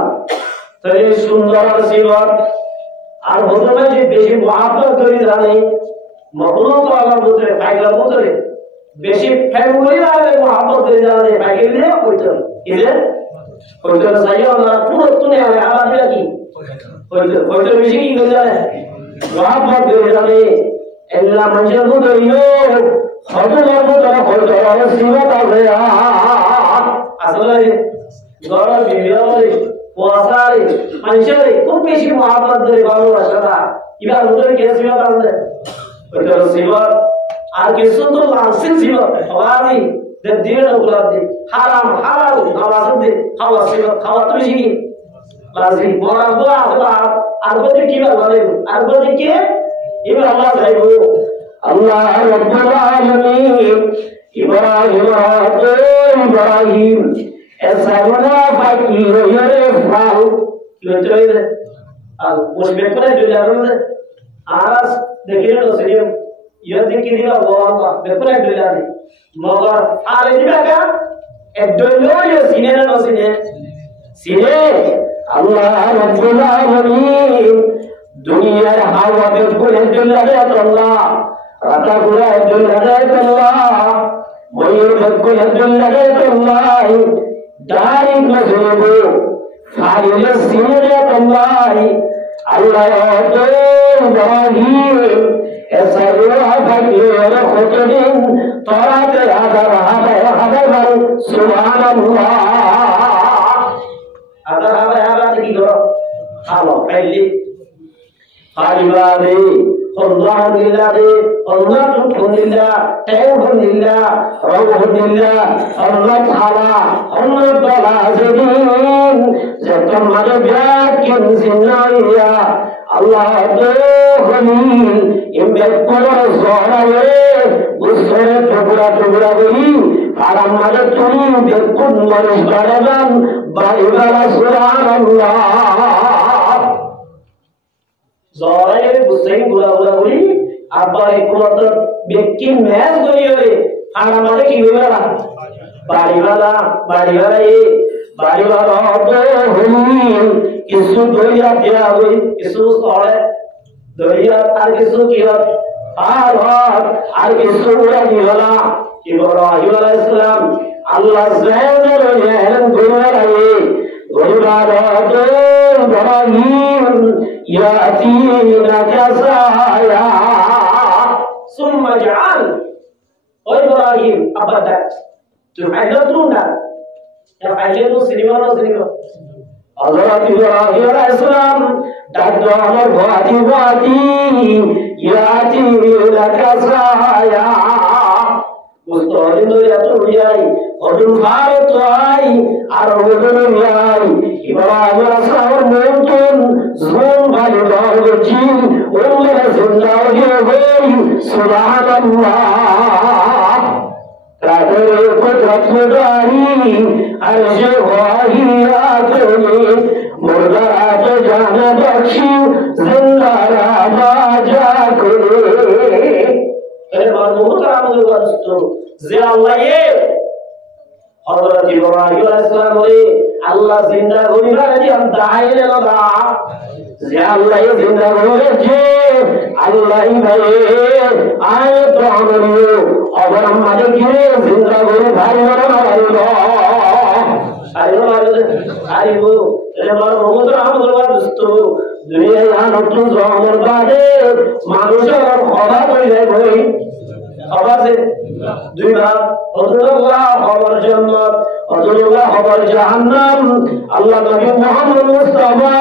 তো এই সুন্দর সিরাত আর প্রথমে যে বেশি মহব্বত করি জানি মখলুক আল্লাহর ভিতরে ফাইলার ভিতরে বেশি ফ্যামিলি লাগে মহব্বত করি জানি ফাইল দিয়ে কইতো ইলে কইতো যাইও না পুরো তুনে আবার দিলা কি কইতো বেশি কি করে জানে মহব্বত করি জানি এল্লা মঞ্জুর করিও হযরত তারা কইতো আর সিরাত আছে আসলে গড় বিবিয়রে ওয়াসারে মানুষের খুব বেশি মহব্বত করে ভালোবাসা এবার ওদের কে সিবাত আছে ওদের সিবাত আর কিছু তো লাসিন সিবাত হওয়ারি যে দিন ওগুলা দি হারাম হালাল নামাজ দি খাওয়া সিবাত খাওয়া তো বেশি লাসিন বড় বড় আসলা আর বলে কি বলে আর বলে কি এবার আল্লাহ যাইবো আল্লাহ রাব্বুল আলামিন ইব্রাহিম এসাইনা ফাকির ইরে ফাল লইতে আর মুশবে করে দিলারে আরাস দেখিলো সেরিম ইয়া দেখি দিলা আল্লাহ বেকুরে দিলারে মগর আরে দিবাকা একদলো ইয়া সিনে না সিনে আল্লাহ রাব্বুল আলামিন দুনিয়ার হাওয়া বেকুরে দিলারে আল্লাহ রাতা গুলা দিলারে আল্লাহ ময়ূর বেকুরে দিলারে আল্লাহ Dari mazlubu fa'il sirat Allah Allah Ibrahim esarwa fakir khutrin tarat adar hada subhanallah আদা হাবাতে কি করো খালো খাইলি পারিবারে Allah dilade Allah tunilla tawhidilla rawhidilla Allah thala Allah talazin zatam madbiat kin sinaiya Allah dohni imbet kolo zoraye usre tugura tugura boli aram made tuni bekun manish garaban baibala subhanallah জরায়ে বুসাই গুলা গুলা বলি আবার একমাত্র ব্যক্তি match করিয়ে আর আমাদের কি হইবা বাড়িওয়ালা তো হলি কিছু দইয়া দেয়া হই কিছু সরে দইয়া আর কিছু কি আর কিছু উড়া দিওলা ইব্রাহিম আলাইহিস সালাম আল্লাহ জাহের হেলেন গরিবারে তো ইব্রাহিম يأتينك سايا ثم اجعل إبراهيم أبدا تفعلون يفعلون سينما حضرت إبراهيم عليه السلام دعوة وادي يأتينك سايا مستورين يتوياي ودن فارتواي أرودن ياي إبراهيم عليه السلام ممكن زوم بالي دارجين ومن زنداوي وي سبحان الله قادر قدرت مداري عرش واهي آتني مردارات جان بخشي زندارا باجا كري যে আল্লাহ হযরত ইব্রাহিম আলাইহিস সালাম বলে আল্লাহ জিন্দা করিবার যে দাইলে না যে আল্লাহ জিন্দা করেছে আল্লাহই বলে আয়াত আমরিও আবার আমাদের কি জিন্দা করে ভাই মারলো আইবো এবার মহম্মদ রাহমাতুল্লাহ দোস্ত দুনিয়ায় নতুন জন্মের বাদে মানুষের খবর হয়ে যায় ভাই আওয়াজে দুই ভাগ আল্লাহ খবর জান্নাত আল্লাহ খবর জাহান্নাম আল্লাহ নবী মুহাম্মদ মুস্তাফা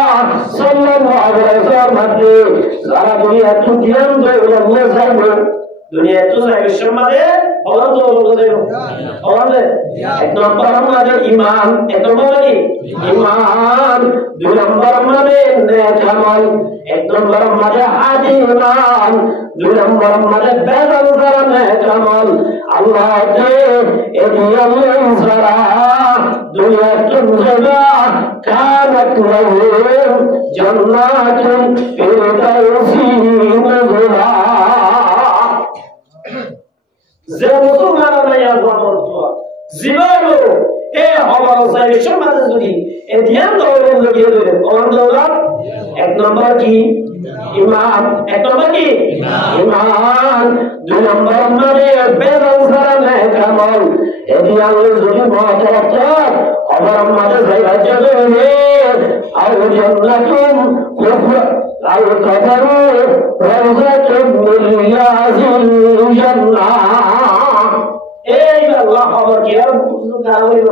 সাল্লাল্লাহু আলাইহি ওয়াসাল্লাম যারা দুনিয়া তুকিয়ান দৌড়ে যাবে দুনিয়া তো যাবে সম্মানে খবর তো বলতে খবরে এক নম্বর আমাদের ঈমান এক নম্বর কি ঈমান দুই নম্বর আমাদের নেক আমল এক নম্বর আমাদের হাজি ঈমান দুই নম্বর আমাদের বেদান করা নেক আমল আল্লাহ তে এদিয়াল ইনসারা দুনিয়া তুমজা কানাত লাহু জান্নাতুন ফিরদাউসি নুজুলা যে মুসলমান নাই আল্লাহ জীবনো এ হবার চাই সমাজ যদি এ ধ্যান দৌড়ে লাগিয়ে দেবে কোন দৌড়াত এক নম্বর কি ঈমান এক নম্বর কি ঈমান দুই নম্বর মানে বেদান সারা নেক আমল এদি আল্লাহ যদি মহত্ব আবার আমাদের রাজ্য দেবে আর জান্নাতুম কুফর আর কবরু রাজাতুম মিয়াজিল জান্নাহ এই আল্লাহ খবর কি আর কার হইল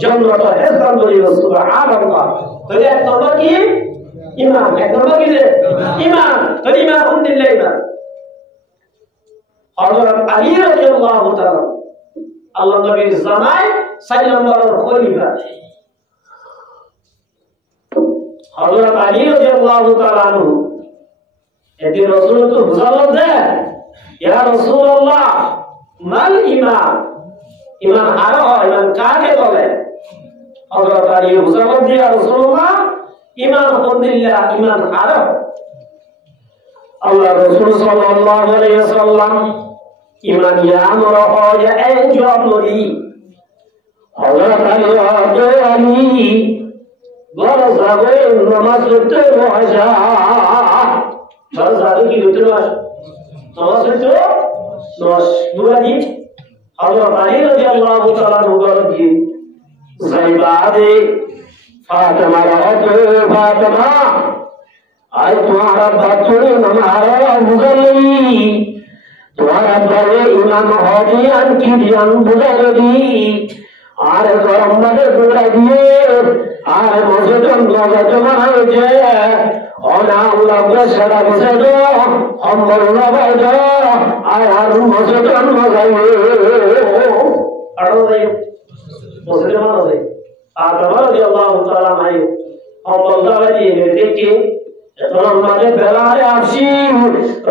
জান্নাত হেসান করিল সুবহানাল্লাহ তাহলে এক নম্বর কি ঈমান এক নম্বর কি ঈমান তো ঈমান আলহামদুলিল্লাহ ঈমান হযরত আলী রাদিয়াল্লাহু তাআলা আল্লাহ নবীর জামাই 4 নম্বরের খলিফা হযরত আলী রাদিয়াল্লাহু তাআলা আনহু এটি রাসূল তো বুঝালো যে ইয়া রাসূলুল্লাহ মাল ঈমান ঈমান আরো ঈমান কাকে বলে হযরত আলী বুঝালো যে ইয়া রাসূলুল্লাহ ঈমান আলহামদুলিল্লাহ ঈমান আরো আল্লাহ রাসূল সাল্লাল্লাহু আলাইহি ওয়াসাল্লাম ঈমান ইয়ামর হয় এই জবরি হযরত আলী বড় যাবে নামাজ পড়তে বসা বড় যাবে কি হতে বসা নামাজ পড়তে বস দুয়ারি হযরত আলী রাদিয়াল্লাহু তাআলা নগর দিয়ে যাইবাদে ফাতেমা ফাতেমা আজ তোমারা বাচ্চারে নামারা মুগলি তোমারা বলে ইমাম হদিয়ান কি ধ্যান বুঝালি আর গরম মানে দৌড়া দিয়ে আর মসজিদের নজর জমা হয়েছে অনা আল্লাহ সেরা বসে দো অম্বর নবাই দো আর মসজিদের নজাই আরো যাই মসজিদের নজাই আর তোমার দিয়ে আল্লাহ তাআলা নাই অম্বর নবাই দিয়ে দেখি আমাদের বেলায় আসি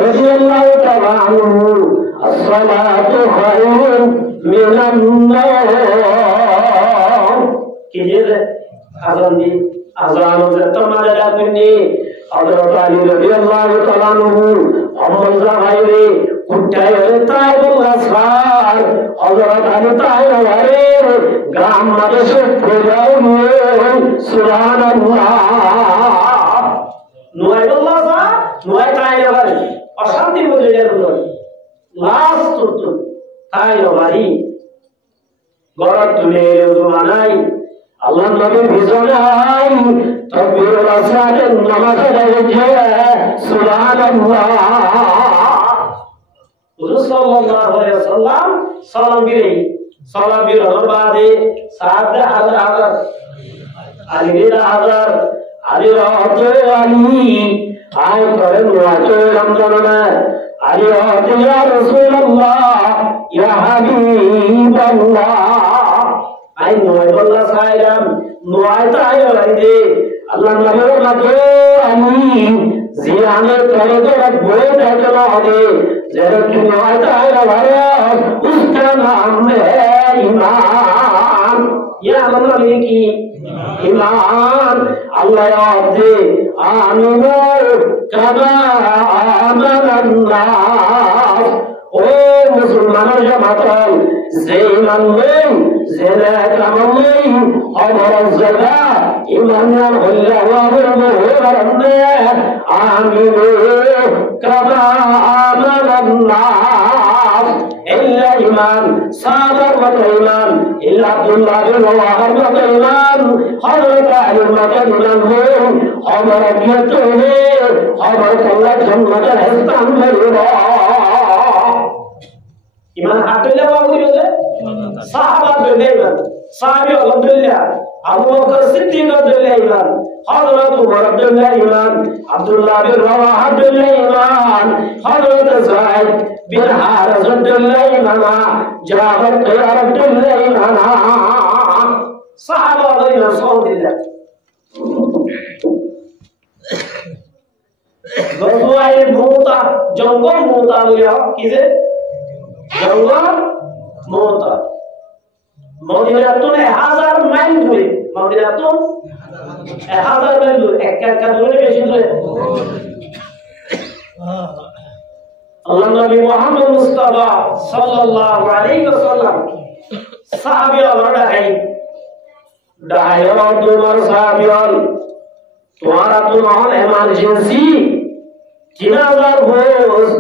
রাদিয়াল্লাহু তাআলা আনহু আসসালাতু খায়রুম মিনান নাওম কি যে আযান দি আযান যে তোমাদের আপনি হযরত আলী রাদিয়াল্লাহু তাআলা আনহু আমজা ভাইরে কুটায় তাইবুল আসফার হযরত আলী তাইরে গ্রাম মাদেশে ফেরাও সুবহানাল্লাহ নুয়াইদুল্লাহ সা নুয়াই তাইরে বাড়ি অশান্তির মধ্যে যেতে লাস্ট তো তাইরে বাড়ি গড় তুলে জমানাই আল্লাহ নবীর ভিজনাই তাকবীরুল আসরের নামাজে রয়েছে সুবহানাল্লাহ হুজুর সাল্লাল্লাহু আলাইহি ওয়াসাল্লাম সালাম বিরাই বাদে সাহাবে হাজার আলী হাজার আলী রাতে আলী আয় করেন ওয়াজে রমজানে আলী রাতে ইয়া রাসূলুল্লাহ ইয়া হাবিবাল্লাহ আই নয়বল্লাহ সাইরাম নয় তাই হইছে আল্লাহ নামের মাঝে আমি জিয়ানের করে করে বলে দেখলো হবে যারা কি নয় তাই হরে উসকা নাম ঈমান ইয়া আল্লাহ কি ঈমান আল্লাহ আদে আমিনু কামা আমানান নাস ও মুসলমানের জামাত যে ঈমান নেই জেলা কামাল নেই অমর জায়গা ঈমান হইলা ওয়াবরমে আমিনু কামা আমানান নাস ইল্লা ঈমান সাদার মত ঈমান ইল্লা আব্দুল্লাহ বিন ওয়াহার মত ঈমান হযরত আলীর মত ঈমান অমর বিয়তনে অমর আল্লাহ জান্নাতের হিসাব মেরুবা ইমান আব্দুল্লাহ বাবু বলে সাহাবা আব্দুল্লাহ সাহাবী আব্দুল্লাহ আবু বকর সিদ্দিক আব্দুল্লাহ ইমান হযরত উমর আব্দুল্লাহ ইমান আব্দুল্লাহ বিন রাওয়াহ আব্দুল্লাহ ইমান হযরত যায়েদ বিন হারিস আব্দুল্লাহ ইমান জাফর তাইয়ার আব্দুল্লাহ ইমান সাহাবা আল্লাহ সাল্লাল্লাহ গজওয়ায়ে মুতা জঙ্গল মুতা বলে কি যে জঙ্গল মুতা মদিনা তো 1000 মাইল দূরে মদিনা তো 1000 মাইল দূরে এক দূরে বেশি দূরে আল্লাহ নবী মুহাম্মদ মুস্তাফা সাল্লাল্লাহু আলাইহি ওয়াসাল্লাম সাহাবী অলরাই ডায়র তোমার সাহাবীল তোমারা তো নন এমার্জেন্সি 3000 ফোর্স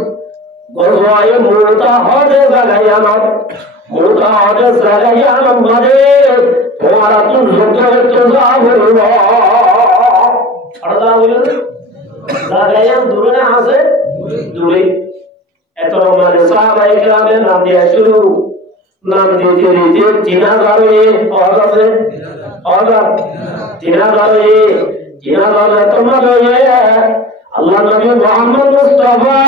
গজওয়ায়ে মুতা হদে জাগায়ানত মুতা হদে জাগায়ানত মানে তোমারা তো যুদ্ধ যাবো আরদা বলে জাগায়ান দূরে না আছে দূরে এত মানে সাহাবায়ে কেরামের নাম দিয়ে শুরু নাম দিতে দিতে 3000 এ অর্ডারে অর্ডার 3000 এ 3000 তোমাদের আল্লাহ নবী মুহাম্মদ মুস্তাফা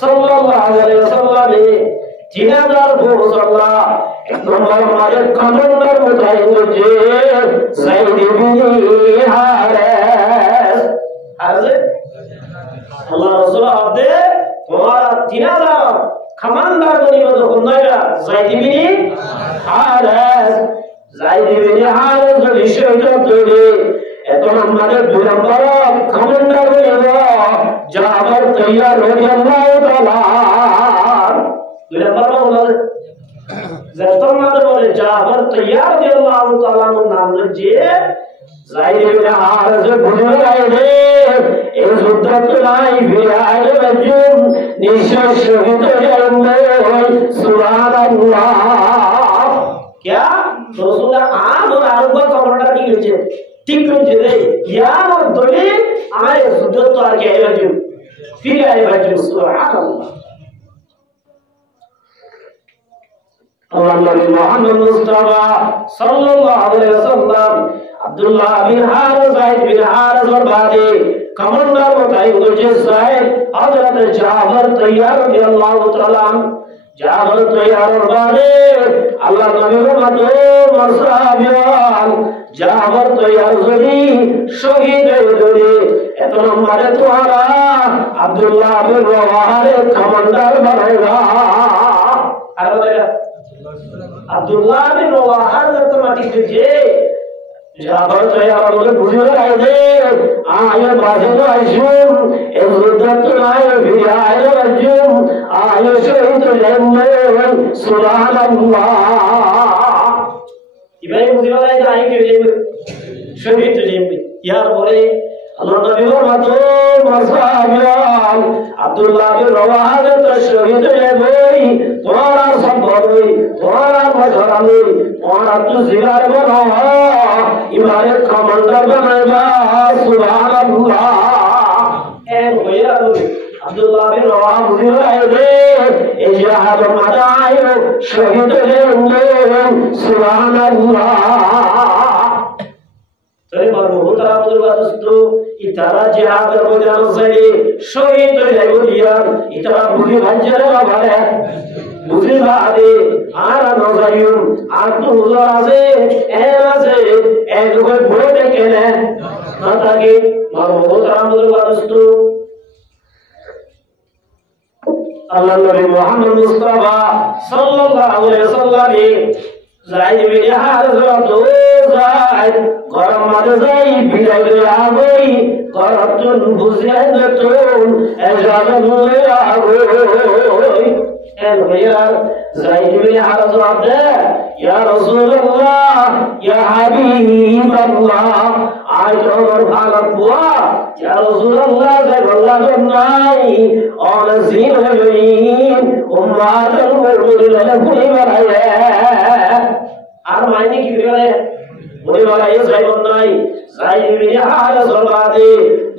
সাল্লাল্লাহু আলাইহি ওয়াসাল্লাম 3000 ফোর্স আল্লাহ এক নম্বর মারে কমান্ডার মুতায়িন হয়েছে যায়েদ ইবনে হারিস আরে আল্লাহ রাসূল আদে তোমার 3000 কমান্ডার গনিমত কোনরা যায়েদ ইবনে হারিস যায়েদ ইবনে হারিস বিষয়টা তৈরি এত নম্বরে 2 নম্বর কমান্ডার হইল জাফর তাইয়ার রাদিয়াল্লাহু তাআলা 2 নম্বর বলে জাফর মাদের বলে জাফর তাইয়ার রাদিয়াল্লাহু তাআলা নাম যে যায়েদ ইবনে হারিস বুঝে গেছে এই যুদ্ধ নাই বিআইলে বজুম নিশ্চয় শহীদ হবেন সুবহানাল্লাহ क्या রাসূল আম और আরব কমান্ডার কি হয়েছে ঠিক হয়েছে রে ইয়ার দলিল আমায় যুদ্ধ তো আর কে আইবাজু ফিরে আইবাজু সুবহানাল্লাহ আল্লাহ নবী মুহাম্মদ মুস্তাফা সাল্লাল্লাহু আলাইহি ওয়াসাল্লাম আব্দুল্লাহ বিন হারিস যায়েদ বিন হারিস বাদে কমান্ডার মোতায়েন করেছে সাহেব হযরত জাফর তৈয়ার রাদিয়াল্লাহু তাআলা জাফর তৈয়ার বাদে আল্লাহ নবীর মতো মাসাবিয়ান জাফর তৈয়ার যদি শহীদ হয়ে এত নম্বরে তোরা আব্দুল্লাহ বিন রওয়াহার কমান্ডার বানাইবা আর বলেগা আব্দুল্লাহ বিন রওয়াহার তো মাটি যে জাফর তৈয়ার বলে বুঝে রাখে আয় বাজে আইসুম এজুদত আয় বিআয় রাজুম আয় শহীদ জান্নে সুবহানাল্লাহ ইব্রাহিম বুঝে রাখে আয় কে শহীদ জান্নে ইয়ার বলে আল্লাহ নবীর মতো মাসাবিয়ান আব্দুল্লাহ বিন রওয়াহার তো শহীদ হই তোমার সম্ভব হই তোমার মজরানি তোমার তো জিগার বনো ইমারে কমান্ডার বানাইবা সুবহানাল্লাহ এর হইয়া আব্দুল্লাহ বিন রওয়াহা বুঝে রাখে এই জিহাদ মাদায় শহীদ হলেন সুবহানাল্লাহ তবে মরহুমরা মুদরবাদস্ত ইতারা জিহাদের ময়দান সাইডে শহীদ হয়ে গিয়ান ইতারা বুঝি ভাঞ্জারে বাবারে বুঝি বাদে আর নজায়ুম আর তো হুজুর আছে এর আছে এক কই বলে কেনে না থাকে মরহুমরা মুদরবাদস্ত আল্লাহ নবী মুহাম্মদ মুস্তাফা সাল্লাল্লাহু আলাইহি ওয়াসাল্লাম যাই বিলে হাজরত যাই গরম মাঝে যাই বিলে আগই গরতুন বুঝে নতুন এজাজত হয়ে আগই এর হইয়ার যাই বিলে হাজরত ইয়া রাসূলুল্লাহ ইয়া হাবিবাল্লাহ আই তোর ভালো বুয়া ইয়া রাসূলুল্লাহ যাই আল্লাহ নাই অন জিন হইন উম্মাতুল মুরসালিন পুরি বানায় আর মাইনে কি করে ওই বালাই যাইব নাই যাইবি আর সরবাদে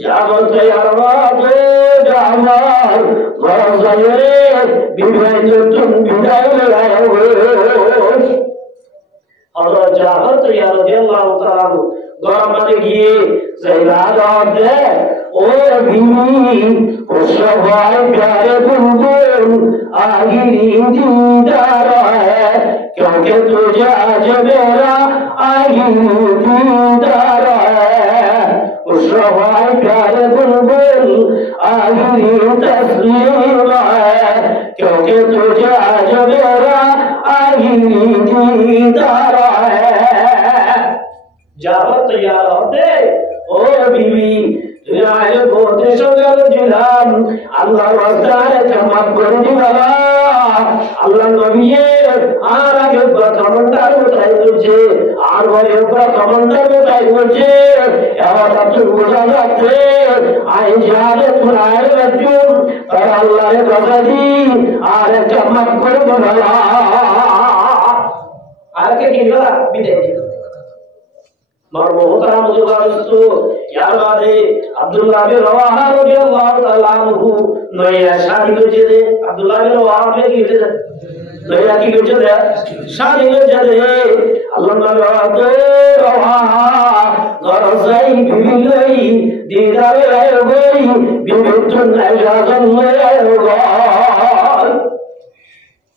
জাবর তৈয়ার বাদে জামার গরম যাইরে বিবাহ তুমি বিদায় লাগাও হযরত জাফর তৈয়ার রাদিয়াল্লাহু তাআলা গরম মাঝে গিয়ে যাইরা দে ও বিনি ও সবাই প্যারে বুলবুল আগিরি দিদার है क्योंकि तुझे आज मेरा आगिरी दीदार है उस सवाई प्यारे बुलबुल आगिरी तस्लीम है क्योंकि तुझे आज मेरा आगिरी दीदार है जाफर तैयार होते ओ बीवी दुनिया बहुत सुंदर जिलाम अल्लाह वास्ते चमक कर दिला अल्लाह नबी আর আগে কমান্ডার উঠাই করছে আর বলে কমান্ডার উঠাই করছে এবার তো বোঝা যাচ্ছে আই জানে পুরায় রাজুম আর আল্লাহর কথা দি আর চমক করে বলা আর কে কি বলা বিদায় মরহুমরা মুদরবাদস্ত ইয়ার বাদে আব্দুল্লাহ বিন রওয়াহা রাদিয়াল্লাহু তাআলা আনহু নয়া শাহিদ হয়েছে আব্দুল্লাহ বিন রওয়াহা কি হয়েছে নয়া কি হয়েছে শাহিদ হয়েছে আল্লাহ নবী রওয়াহা গরজাই বিবিলাই দিদারে গই বিবিতুন আজাজন গই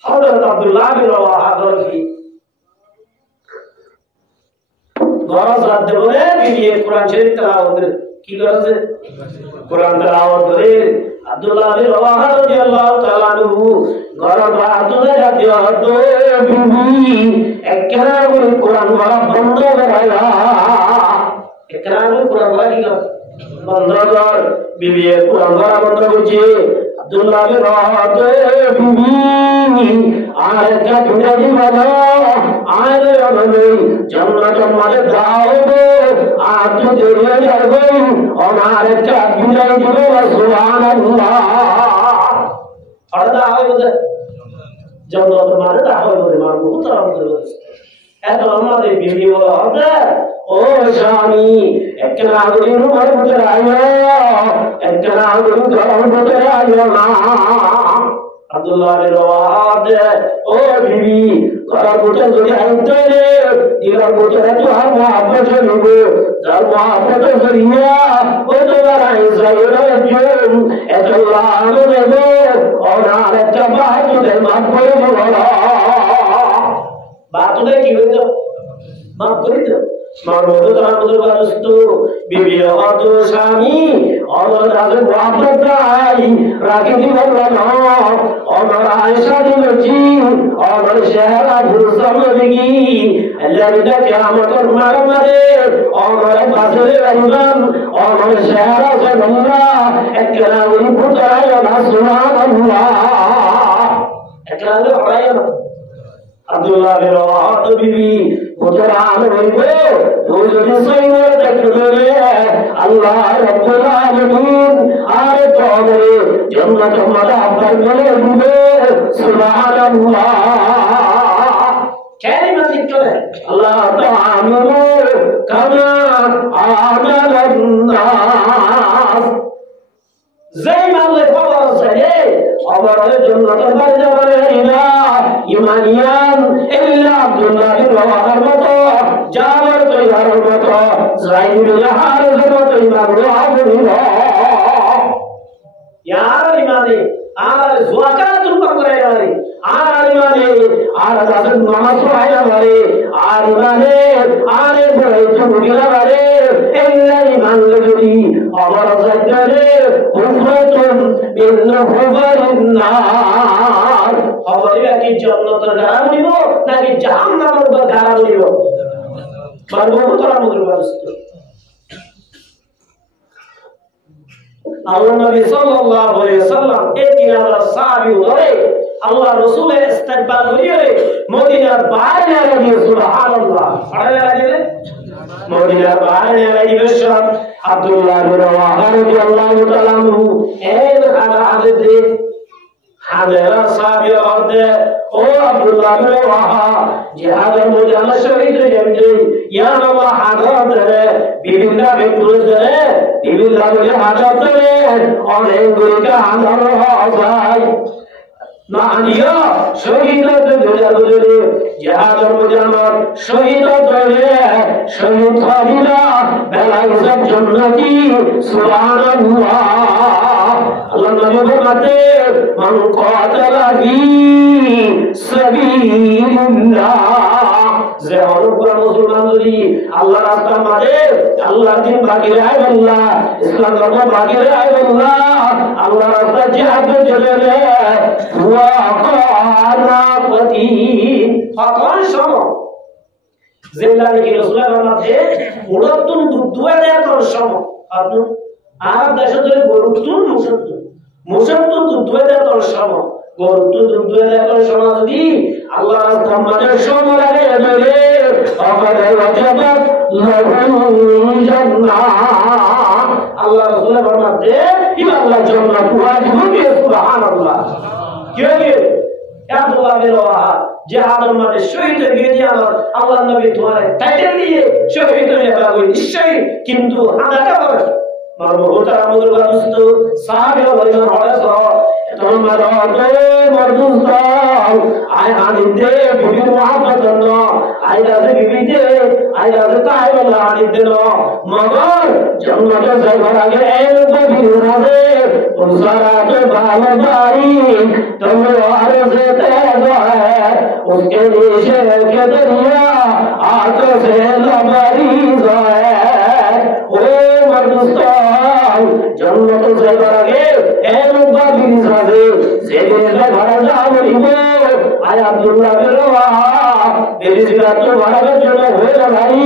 হযরত আব্দুল্লাহ বিন রওয়াহা গরজি গরজ রাত বলে বিয়ে কোরআন শরীফ তেলাওয়াত কি করছে কোরআন তেলাওয়াত করে আব্দুল্লাহ বিন রওয়াহা রাদিয়াল্লাহু তাআলা আনহু গরজ রাত ধরে রাতে হতো বিবি একরা কোরআন পড়া বন্ধ করাইলা একরা কোরআন পড়া কি বন্ধ কর বিবি কোরআন পড়া বন্ধ করছে আব্দুল্লাহ বিন রওয়াহা বিবি আর একটা দুনিয়া দিবানা আর আমাদের জান্নাতের মাঝে দাও আর তো দেরিয়া যাবে আমার একটা দুনিয়া দিব সুবহানাল্লাহ আর দাও জান্নাতের মাঝে দাও মারবো তার মধ্যে এত আমাদের বিবি বলে ও স্বামী একটা নাগরিক রূপের ভিতরে আইও একটা নাগরিক ঘরের ভিতরে আইও না আব্দুল্লাহ বিন ওয়াহাব ও বিবি করার মতো যদি আইতে রে ইরার মতো এত আর মহব্বত হইব যার মহব্বত করিয়া ও তোমার ইসরায়েলের জন্য এত লাভ দেব ওনার একটা বাহাদুরের মাফ করে দেব বাহাদুরে কি হইত মাফ করে দেব মানবত রামদুর বাস্তু বিবি হতো স্বামী অমর রাজে মহব্বত নাই রাখি দিবেন না অমর আয়েশা দিলছি অমর শেহরা ভুরসম দিগি আল্লাহটা কিয়ামতের মারে অমর বাসরে রহিমান অমর শেহরা সুবহানাল্লাহ একরাম পুতায় না সুবহানাল্লাহ একরাম হয় না আব্দুল্লাহ বিন ওয়াহাব বিবি কোরআন হইবে যদি সৈন্য দেখবে আল্লাহ রাব্বুল আলামিন আর তোরে জান্নাত মালা আব্বার মেলে দিবে সুবহানাল্লাহ কালিমা জিক্রে আল্লাহ তাআলা কামা আমালান নাস যেই মালে খবর আছে খবরের জন্য তো বাইরে বলে ইলা ইমানিয়ান ইল্লা আব্দুল্লাহ বিন ওয়াহাব মতো জাবর তৈয়ার মতো যাইদুল হারিস মতো ইমাম রুহানি यार ইমানে আর যাকাতুল করে আরে আর ইমানে আর যাদের নামাজ পড়ায় আরে আর ইমানে আরে বড় চুগিলা আরে ইল্লা ইমান যদি আমার যাইতে হুকুমতুন বিন হুবারিন নার খবরে কি জান্নাতের গাড়া নিব নাকি জাহান্নামের গাড়া নিব মানবো তোরা মুদ্রা বাস্তু আল্লাহ নবী সাল্লাল্লাহু আলাইহি ওয়াসাল্লাম এই 3000 সাহাবী ধরে আল্লাহ রাসূলের ইস্তেকবাল করিয়ে মদিনার বাইরে গিয়ে সুবহানাল্লাহ পড়ালে লাগে মদিনার বাইরে গিয়ে সব আব্দুল্লাহ বিন ওয়াহাব রাদিয়াল্লাহু তাআলা আনহু এই হাদিসে হাজার সাহাবী হতে ও আব্দুল্লাহ বিন ওয়াহাব জিহাদের ময়দানে শহীদ হয়ে যাবে ইয়া আল্লাহ হাজার ধরে বিভিন্ন ব্যক্তিদের বিভিন্ন হাজার ধরে অনেকগুলিকে হাজার হয় না আনিয়া শহীদ ধরে জিহাদের ময়দানে শহীদ ধরে শহীদ হইলা বেলায় জান্নাতি সুবহানাল্লাহ আল্লাহ নবী ফরমাতে মান কাতালা ফি সাবিলিল্লাহ যে অনুগ্রহ মুসলমান যদি আল্লাহর রাস্তা মারে আল্লাহর দিন বাকি রাখে আল্লাহ ইসলাম ধর্ম বাকি রাখে আল্লাহ আল্লাহর রাস্তা জিহাদ চলে রে ওয়া কানাতি ফাকান সম জিল্লাহ কি রাসূলুল্লাহর মধ্যে উড়তুন দুয়া দেয় তোর সম আপনি আর দেশে ধরে গরুতুন মুসলমান দুয়া দেয় তোর সম গরুতুন দুয়া দেয় তোর সম যদি আল্লাহর রাস্তা মারে সম লাগে ধরে আকারে ওয়াজাবাত লাহুল জান্নাহ আল্লাহ রাসূলের ফরমাতে ইবা আল্লাহ জান্নাত ওয়াজিব হবে সুবহানাল্লাহ কি হবে আব্দুল্লাহ বিন ওয়াহাব জিহাদের মাঠে শহীদ হয়ে গিয়ে আল্লাহ নবী তোমার টাইটেল দিয়ে শহীদ হয়ে যাবে নিশ্চয়ই কিন্তু হাদাটা হবে মারবো তারা মধুর বাদুস্ত সাহাবী বলেন হড়াস তোমার অটো মরদুস্ত আয় আনিতে বিবির মহব্বত ন আইলাতে বিবিতে আইলাতে তাইবাল্লাহ আনিতে ন মগর জন্মতে যাইবার আগে এর বিবির রাজে উনসারাতে ভালো বাড়ি তুমি আর যেতে যায় उसके नीचे के दरिया आंखों से लबारी যায় ও মরদুস্তান জন্নত যাইবার আগে এর বিবির রাজে যেদিনে ঘরে যাবইব আয় আব্দুল্লাহ বিন ওয়াহাব বেরিজগাত মারার জন্য হয়ে ভাই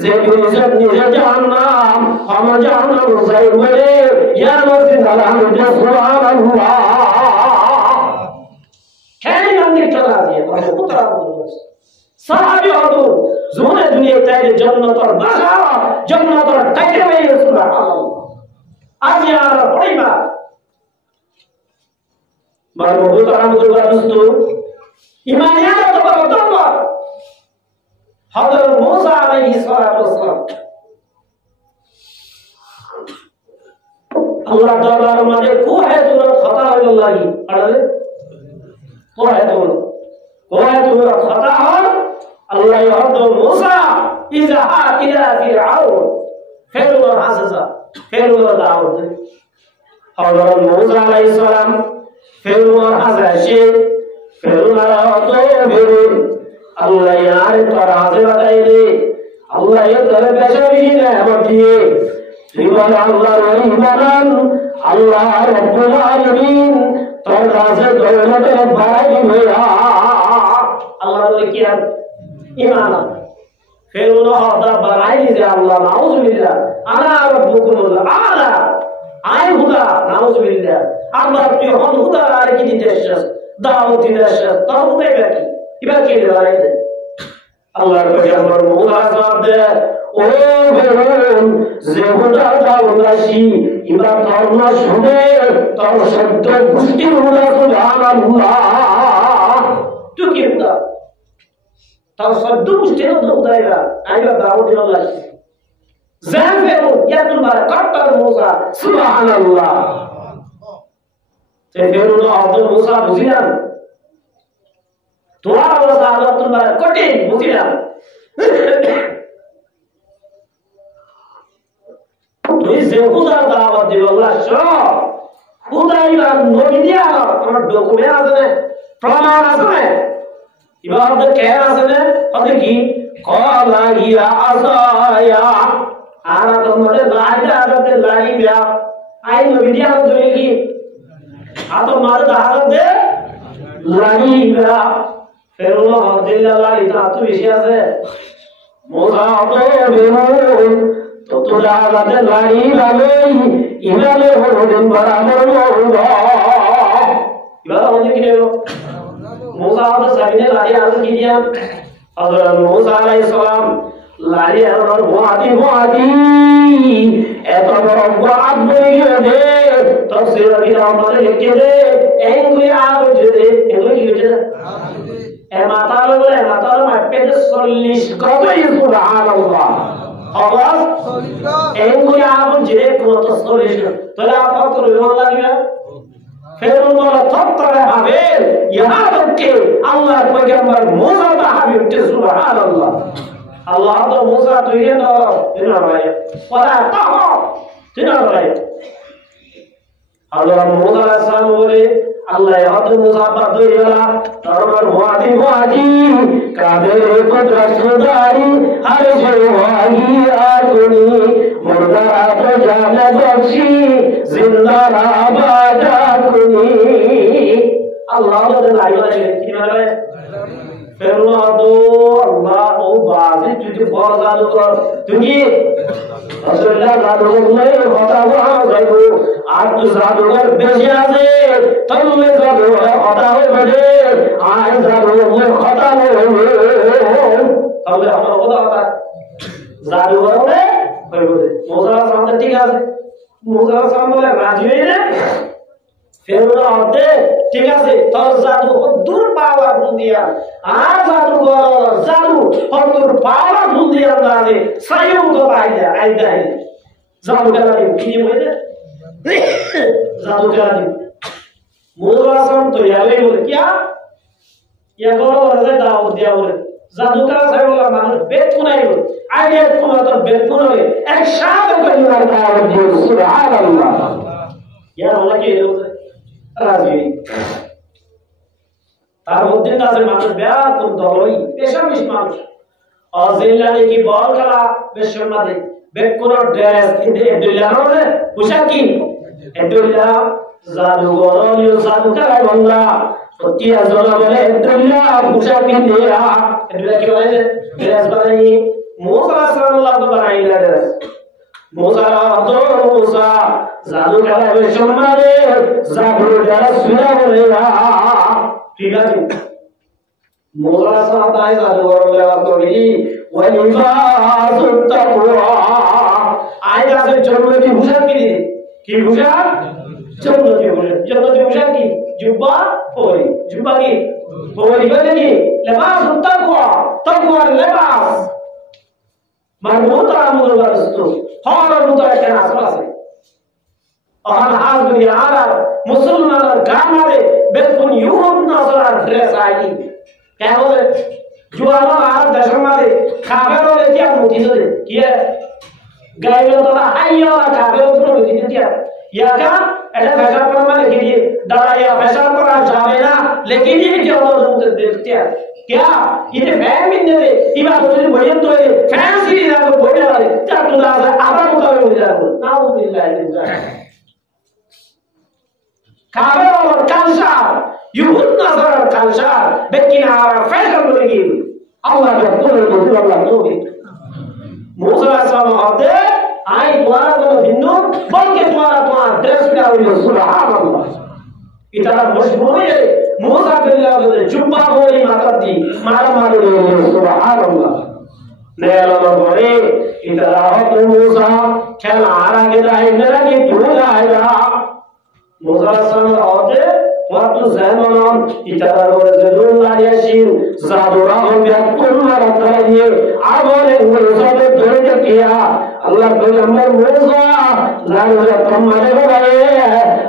যে বিরিজগাত নিজে জাহান্নাম আমার জাহান্নাম যাই বলে ইয়া মসজিদ আলহামদুলিল্লাহ সুবহানাল্লাহ কেন আমি চলা দিয়ে পুত্র সাহাবী হতো জোনে দুনিয়া তাইলে জান্নাতের বাসা জান্নাতের টাইটেল হয়ে সুবহানাল্লাহ আজ আর পড়িবা মারবো তারা মুদ্রা বাদুস্ত ইমানিয়াত তো বড় হযরত মুসা আলাইহিস সালাতু ওয়াসসালাম আল্লাহ দরবার মাঝে কোহে তুরা খতা হইল লাগি আড়ালে কোহেতুর কথা হল আল্লাহ হদ মুসা ইজহা ইলা ফিরআউন ফেরআউন হাসাসা ফেরআউন দাউদ হযরত মুসা আলাইহিস সালাম ফেরআউন হাসাসে ফেরআউন হদ বেরু আল্লাহ ইয়ার তোর হাসে বাতাইলে আল্লাহ এর তরে বেশি নেমত দিয়ে ইমান আল্লাহর ইমান আল্লাহ রব্বুল আলামিন তোর কাছে দৌলতের বাড়াই দিবে আল্লাহ বলে কি আর ইমান ফেরআউন হদা বাড়াই দিছে আল্লাহ নাউজুবিল্লাহ আনা রব্বুকুমুল আলা আই হুদা নাউজুবিল্লাহ আল্লাহ তুই হন হুদা আর কি দিতে এসেছ দাওয়াতি দেশ তোর হুদাই বাকি ইবা কি বাড়াই দে আল্লাহর পয়গম্বর মুসা জবাব দেয় ও ফেরআউন যে হুদা দাওলাসি ইবা তোর না শুনে তোর শব্দ গোষ্ঠীর হুদা সুবহানাল্লাহ তুই কি হুদা তোর শব্দ গোষ্ঠীর হুদাইরা আইবা দাওয়াতি দাওলাসি জাফেরু ইয়াতুল বারাকাতুল মুসা সুবহানাল্লাহ তে ফেরআউন আব্দুল মুসা বুঝিলাম তোমার অবস্থা আল্লাহ তোমার কঠিন বুঝিলাম তুই যে হুদার দাওয়াত দিল আল্লাহ সব হুদাইবা নবী দিয়া আমার ডকুমেন্ট আছে না প্রমাণ আছে না এবার তো কে আছে না ওতে কি কলা ইয়া আসায়া আর তোমাদের লাইদা আদতে লাইবা আই নবী দিয়া ধরে কি আতো মার দাহাতে লাইবা ফেরআউন আব্দুল্লাহ ইতা তো বেশি আছে মুসা তো বেরুন তো তোরা আলাদা লাড়ি লাগাই ইমানে হরদিন বরাবর হলো এবার আমাদের কি হলো মুসা তো সাইনে লাড়ি আনতে কি দিয়া হযরত মুসা আলাইহিস সালাম লাড়ি আর মুআদি এত বড় গাদ বইয়ে দে তাফসীর কি আমাদের লিখে দে এগুলি আলো জেদে এগুলি কি হচ্ছে মাতাল বলে মাতাল মাপে 40 কতই সুবহানাল্লাহ আওয়াজ এগুলি আগুন যে কত 40 তাহলে আপনার তো রইমান লাগবে ফেরআউন বলে তত্তরে হবে ইহা তককে আল্লাহর পয়গম্বর মুসা তা হবে সুবহানাল্লাহ আল্লাহ তো মুসা তৈরি না দিনা ভাই ওরা তাহ দিনা ভাই আল্লাহ মুসা আলাইহিস সালাম বলে আল্লাহ হযরত মুসা পাক দইরা তারপর মুআদি কাদের কুদরত সুদারি আরে জওয়াহি আগুনি মুরদা তো জানা বখশি জিন্দা আবাদা কুনি আল্লাহ তো লাইলে কি মানে ফেরআউন তো আল্লাহ ও বাজি তুই বড় জাদুকর তুমি রাসূলুল্লাহ জাদুকর কথা বলছো আর তো জাদুকর বেশি আছে তাহলে জাদুকর কথা হবে আর জাদুকর কথা হবে তাহলে আমার কথা জাদুকর হবে মুসা সামনে ঠিক আছে মুসা সামনে রাজি হইলে ফেরআউন আদে ঠিক আছে তোর জাদু দূর পাওয়া বুন্দিয়া আর জাদু দূর পাওয়া বুন্দিয়া দালে সাইও তো আইদা জাদু করা কি হইছে জাদু করা মুসা সাম তো ইয়ালে বলে কি ইয়া করো রাজা দাও দিয়া বলে জাদু করা সাইওলা মানুষ বেতকুনাই বলে আইডিয়া কোন তো বেতকুনাই একসাথে করে না দাও দিয়ে সুবহানাল্লাহ ইয়া আল্লাহ কি রাজি তার মধ্যে আছে মানুষ ব্যাকুল দলই পেশামিশ মানুষ অজিল্লানি কি বল খেলা বিশ্বের মাঝে বেকুর ড্রেস কিন্তু এদুল্লাহ নয় পোশাকি এদুল্লাহ জাদুঘর জাদু খেলা বন্ধা সত্যি আজলা বলে এদুল্লাহ পোশাকি দিয়া এদুল্লাহ কি বলে ড্রেস বানাই মুসা সাল্লাল্লাহু বানাই ড্রেস মুসা তো মুসা জাদু খেলা বিশ্বের মাঝে জাদু ড্রেস সুরা বলে ঠিক আছে মুসা সাতাই জাদুঘর লাগা করি ওয়ালিবাসুত তাকওয়া আইদা সে জন্নতি পোশাক কি পোশাক জন্নতি পোশাক কি জুব্বা পরি জুব্বা কি পরি বলে কি লিবাসুত তাকওয়া লিবাস মারমুত আমুল ওয়ারস্তু হর মুতা কেন আছে और हाज़िर आरा मुसलमान गामारे बिल्कुल यूरोप नजर ड्रेस आई क्या बोले जुआला आरा दशमारे खाबर वाले क्या मुझे तो क्या गाइलों तो आइया खाबर तो मुझे क्या या क्या ऐसा फैशन पर मारे कि ये डरा या फैशन पर आ जावे ना लेकिन ये क्या होता है तो देखते हैं क्या ये फैन भी नहीं दे ये बात तो बढ़िया तो है फैन सी ना तो बढ़िया वाले क्या तू ना आधा मुताबिक हो जाए ना वो मिल जाए खाबर और कांसार युहुद नजर कांसार बेकिन आरा फैशन बोलेगी अल्लाह का तो अल्लाह तो मूसा साहब आई द्वारा तो हिंदू बल्कि द्वारा तो ड्रेस का हुई सुभान अल्लाह इतना मशहूर है मूसा बिल्लाह तो जुब्बा बोली मारती मारा मारो सुभान अल्लाह नेला बोले इतना हो मूसा खेला आरा के राह मेरा की भूल आएगा मूसा साहब होते waktu zaman kita berjudul Yasin Zabura membiarkan mereka awal Musa berjaya Allah berjamar Musa lalu kemarin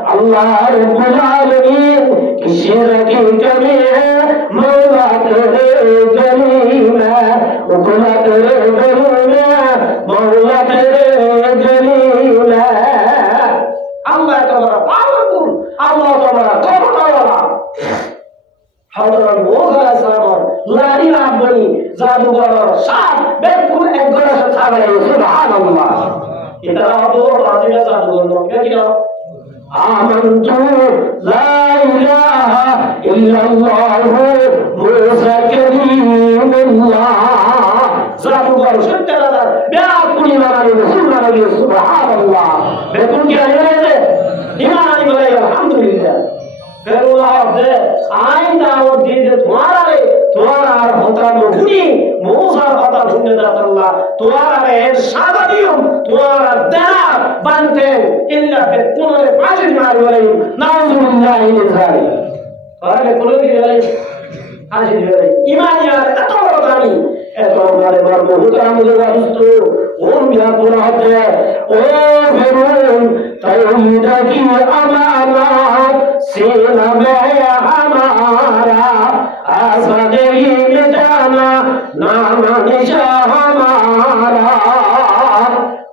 Allah Rabbul Alamin kisiraki kami Mawla tere jalima Ukula tere jalima Mawla tere jalima Allah Ta'ala powerful Allah Ta'ala Hadran Musa Samar lari abani zadugar sab बिल्कुल एक गरा से था गए सुभान अल्लाह इतना तो राजी में जादूगर लोग क्या किया आमंतु ला इलाहा इल्लल्लाह मूसा कलीमुल्लाह जादूगर सुनते रहा बिल्कुल ईमान नहीं सुभान अल्लाह बिल्कुल क्या है ईमान नहीं बोले अल्हम्दुलिल्लाह फिर अल्लाह दे आइंदा वो दिन तुम्हारा होता मुझे मूसा होता ढूंढने जाता अल्लाह तुम्हारा है शादियों तुम्हारा दार बनते इल्ला पे तुम्हारे फाजिल मार वाले नाउजुबिल्लाह इनजारी अरे बोलो कि वाले फाजिल वाले ईमान यार तो बतानी ऐसा हमारे बार बहुत मुझे दोस्तों ओम या पूरा है ओ फिरून तौहीद की अमानत सीना में हमारा आज़ादी मिटाना नाम निशान हमारा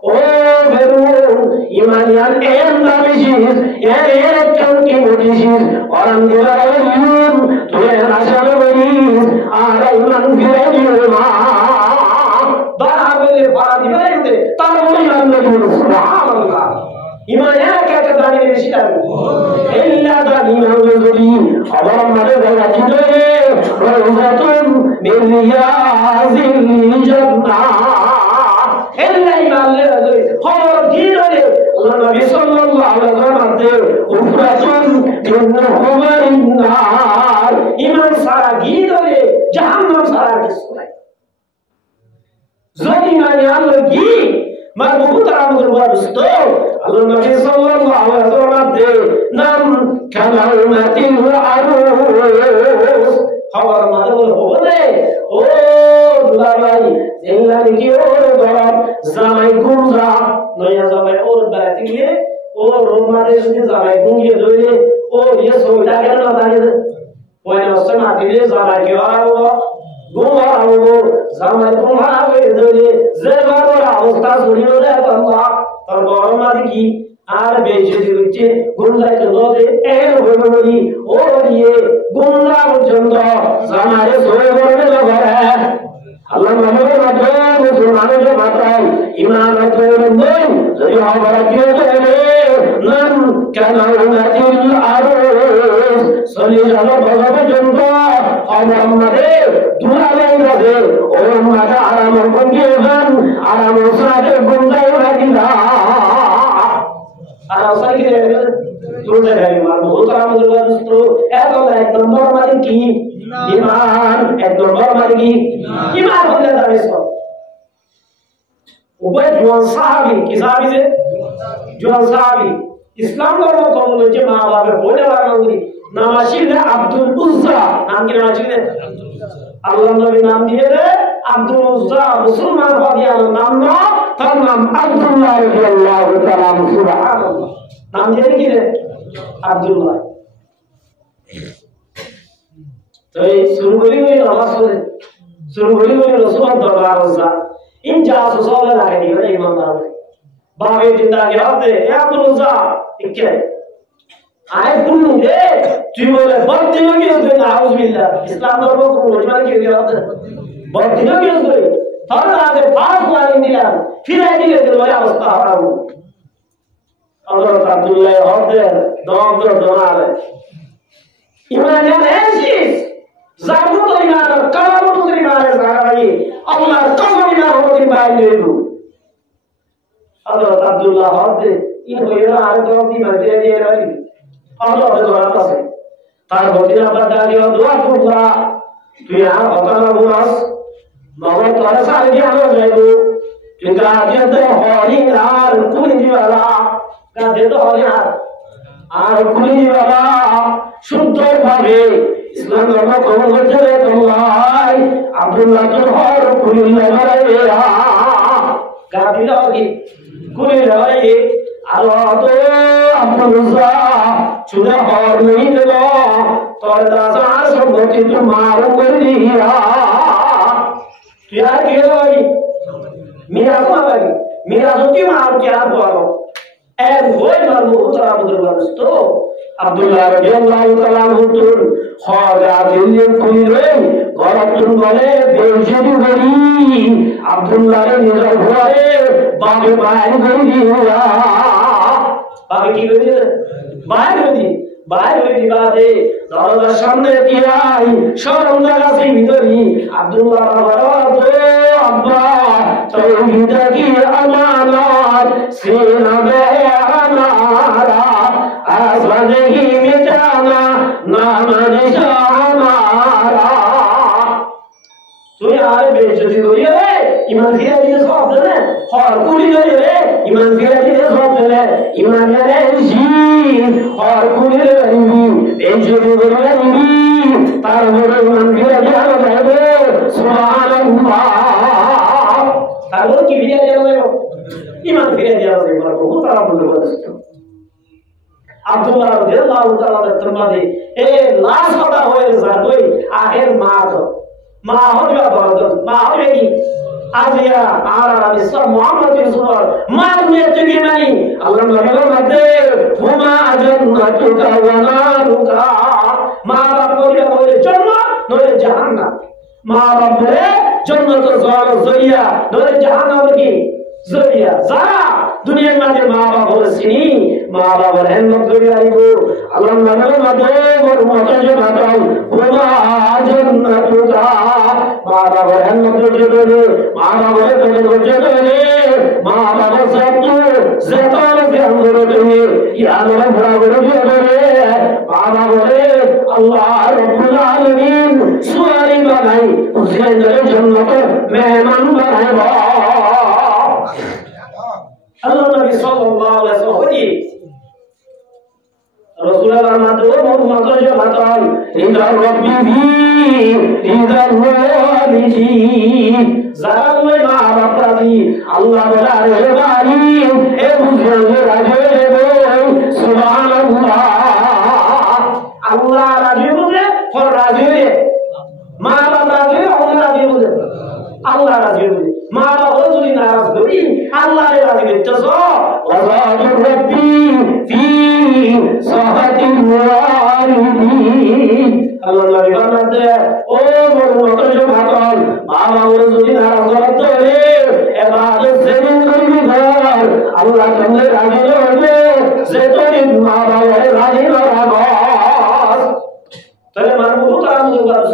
ओ फिरून ईमानियान एंदा मिशीज ये चंकी मुटीशीज और अंदर यूं तुझे नाशल बनीज आरा ईमान फिर बाहर बाराती बने तारुणी अंदर सुभान अल्लाह ईमान है क्या करता है मेरे शिकार इल्ला दानी मंजूरी अबर मरे गया चितरे रोज़तुन मिन रियाज़िल जन्नह इल्ला ईमान ले और दीन ले अल्लाह नबी सल्लल्लाहु अलैहि वसल्लम दे उफरतुन मिन हुमरिन नार ईमान सारा दीन ले जहन्नम सारा किसको है ज़ोनी मानियान लगी मरबूत रामुल दोस्तों अल्लाह नबी सल्लल्लाहु अलैहि वसल्लम दे नम कलमतिल अरूस खबर मालूम हो गए ओ दुलाबाई जिल्ला की और गरब जामाई गुंजा नया जामाई और बैठिए और रोमाने से जामाई गुंगे दोले ओ ये सोटा क्या ना था ये वो ना सुना के जामाई के आओ गुंगाओ जामाई गुंगाओ दोले ज़बार अवस्था सुनियो रे अल्लाह और गौरव की आर बेइज्जती হচ্ছে গুন্ডায় তো নদে এর হবলি ওর ये গুন্ডা পর্যন্ত জামারে সরে পড়বে ঘরে আল্লাহ মহানের মাধ্যমে মুসলমানের মাথায় ঈমান করে নেই যদি আমরা কেউ দেবে নাম কালাউনাতিল আরুস সলি জানো পর্যন্ত আমাদের দুলালাই রাজে ও মাথা আরাম করে গান আরাম সাথে গুন্ডায় রাখিলা आराम की जोड़े है ईमान बहुत आराम दोस्तों एक नंबर मारी की ईमान एक नंबर मारी की ईमान हो जाता है इसको ऊपर जुआन साहबी किसाबी से जुआन साहबी इस्लाम धर्म कौन लोग माँ बाप बोले वाला होगी नामाशील है अब्दुल उज़्ज़ा नाम की नामाशील है अल्लाह नबी नाम दिए थे अब्दुल उज़्ज़ा मुसलमान हो गया नाम ना तब नाम अब्दुल्लाह रज़ियल्लाहु तआला सुभान अल्लाह নাম দিয়ে কি রে আব্দুল্লাহ তো এই শুরু করি নামাজ পড়ে শুরু করি রাসূলের দরবার রোজা ইন জাসু সলে লাগে নি রে ইমানদার বাগে জিন্দাগি হতে এক রোজা ইকে আয় কুলু রে তুই বলে বদিন কি হবে না আউযুবিল্লাহ ইসলাম ধর্ম কোন রোজা কি হতে বদিন কি হবে তার আগে পাঁচ লাইন দিলাম ফিরাই দিলে ওই অবস্থা হবে হযরত আব্দুল্লাহ হতে দম দোনালে ইমান এসিস জাবুত ইমান কালামত ইমান জাগাই আল্লাহর কসম ইমান হতে বাইরে দেব হযরত আব্দুল্লাহ হতে ইন হইরা আর জবাব দি মাঝে দিয়ে রাখি আল্লাহ জবাব আছে তার বদিন আবার দাঁড়িয়ে দোয়া করবা তুই আর হতানা বুনাস বাবা তোরা সারে দিয়ে আলো যাইবো তুই কাজে তো হরি আর কুলি দিওয়ালা কাজে তো হরি আর কুলি দিওয়ালা শুদ্ধভাবে ইসলাম ধর্ম কবুল করতে রে তোমরাই আব্দুল্লাহ তোর হর কুলি লড়াইবে গাবি লাগি কুলি লড়াই আল্লাহ তো আব্দুল্লাহ চুরা হর নেই দেব তোর দাসার সম্পত্তি তোমার করে দিয়া তুই আর কি লড়াই মিরা কোন লাগি মিরা যদি মার কি আর বলো এক বই মারবো তারা আমাদের ব্যস্ত আব্দুল্লাহ রাদিয়াল্লাহু তাআলা হুতুর খাজা দিলে কইরে গরাতুন বলে বেশি গরি আব্দুল্লাহ রে নিজর ঘরে বাগে বাইরে গরিয়া বাগে কি গরি বাইরে গরি বাদে দরজার সামনে দিয়াই শরম লাগাছি ভিতরি আব্দুল্লাহ বাবা আব্বা তৌহিদ কি আমানত সিনা বে আমারা আজহি মিটানা নাম নিশা আমারা তুই আরে বেজতি করিয়ে রে ইমান ফিরে দিয়ে সব দেনে হর কুলি রে ইমান ফিরে দিয়ে সব দেনে ইমান রে জি হর কুলি রে বেজতি করে নি তার বড় ইমান ফিরে দিয়ে যাবে সুবহানাল্লাহ তারপর কি ফিরে দিয়ে যাবে ইমান ফিরে দিয়ে যাবে বহুত তারা বলতে বলছে আব্দুল্লাহ রাদিয়াল্লাহু তাআলা তরমাদে এ লাশ কথা হয়ে যাবে আহের মা হবে বড় মা হবে কি আজিয়া আর আমি সব মুহাম্মদ রাসূল মা নিয়ে থেকে নাই আল্লাহ নবীর মধ্যে হুমা জান্নাতুকা ওয়া নারুকা মা বাপ বলে জান্নাত নয় জাহান্নাম মা বাপ বলে জান্নাত জরিয়া নয় জাহান্নাম কি জরিয়া যারা দুনিয়ার মাঝে মা বাপ বলেছিনি মা বাবার হেমত করে আইবো আল্লাহ নবীর মধ্যে মোর মতে যে বাতাও হুমা জান্নাতুকা মা বাবার হেমত করে মা বাবার তোমার করে মা বাবার সত্য যেতন জ্ঞান করে ইয়া নয় ভরা করে মা বাবারে আল্লাহ রাব্বুল আলামিন সুয়ারি বানাই উসেনের জান্নাত মেহমান বানাইবা আল্লাহ নবী সাল্লাল্লাহু আলাইহি ওয়াসাল্লাম রাসূলুল্লাহ মাদুর মুহাম্মদ জামাতাল ইনদা রাব্বিহি ইনদা ওয়ালিহি যারা তুমি মা বাপ রাজি আল্লাহ বলারে বাড়ি এ বুঝে রাজে সুবহানাল্লাহ আল্লাহ রাজি বুঝে ফর রাজি মা বাপ রাজি আল্লাহ রাজি বুঝে আল্লাহ রাজি বুঝে মা বাপ যদি নারাজ করি আল্লাহ রাজি করতেছ ওয়াজাতু রাব্বি ফি সাহাতিল ওয়ালিদিন আল্লাহ নবী বানাতে ও মোর ভাতল মা বাপ যদি নারাজ করতে রে ইবাদত সেদিন করবি ঘর আল্লাহ তোমাদের রাজি হবে যেদিন মা বাপ রাজি হবে তাহলে মানবো তার মুবারক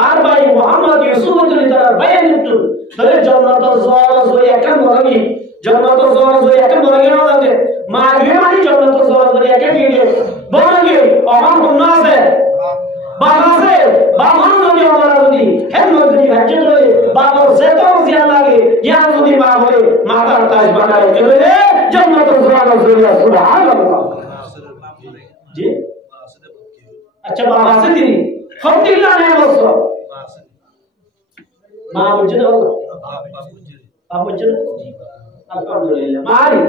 আর ভাই মুহাম্মদ ইউসুফুল তার বায়ান দিত তাহলে জান্নাতুল জওয়াজ একা বলি জান্নাতুল জওয়াজ একা বলি না যে মা গিয়ে মানে জান্নাতুল জওয়াজ একা গিয়ে বলি আমার কোন আছে বাবা যদি আমরা যদি হেমত যদি হাজে ধরে বাবা যেত জিয়া লাগে ইয়া যদি মা বলে মাতার কাজ বানাই চলে জান্নাতুল জওয়াজ সুবহানাল্লাহ জি আচ্ছা বাবা আছে তিনি ফটিল্লা নেই বলছো মা বুঝে দাও apa jadi? Alhamdulillah. Mari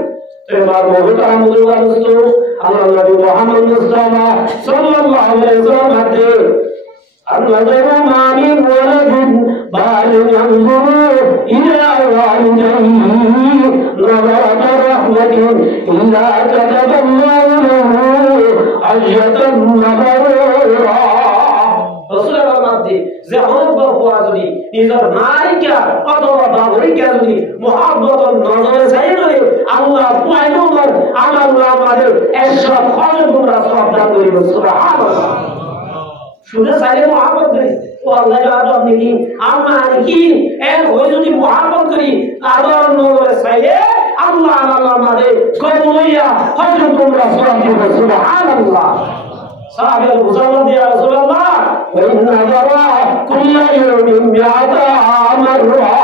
terima kasih Allah Nabi Muhammad Mustafa sallallahu alaihi wasallam. النظر ما من ولد بال ينظر إلى والديه نظرة رحمة إلا كتب الله له أجرة مبرورا رسول الله مادي زهون بقوازني نظر مالك أطوى بابريك أزني محبة النظر سيدني الله قوائنومر عمل الله مادر أشرف خالقهم رسول الله سبحان الله শুনে চাইলে মহাব্বত করি ও আল্লাহ আদর নাকি আমরা কি এর হয়ে যদি মহাব্বত করি আদর নবরে চাইলে আল্লাহ আল্লাহ মাঝে কবুলিয়া হযরত তোমরা সুবহানাল্লাহ সাহাবায়ে মুসাল্লাম ইয়া রাসূলুল্লাহ ওয়া ইন্না যারা কুল্লা ইয়াউমিন মিআতা মাররা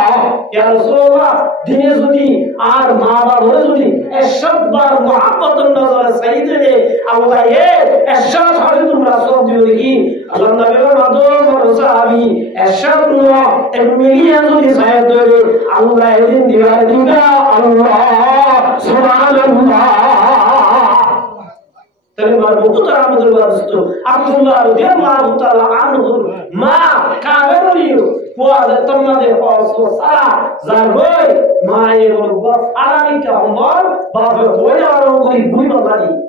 ইয়া রাসূলুল্লাহ দিনে যদি আর মা বাবা যদি এশবার মহাব্বতের নজরে চাইলে আল্লাহ এশাদ হযরত তোমরা সব দিও কি Allah Nabi Muhammad sahabi asyadna emilian di saya dulu Allah izin dia juga Allah subhanallah terima buku teramat itu Abdullah radhiyallahu taala anhu ma kabeliu kuasa temannya Allah zaroi maayul arabika umar babe hoya orang kuri bui bagadi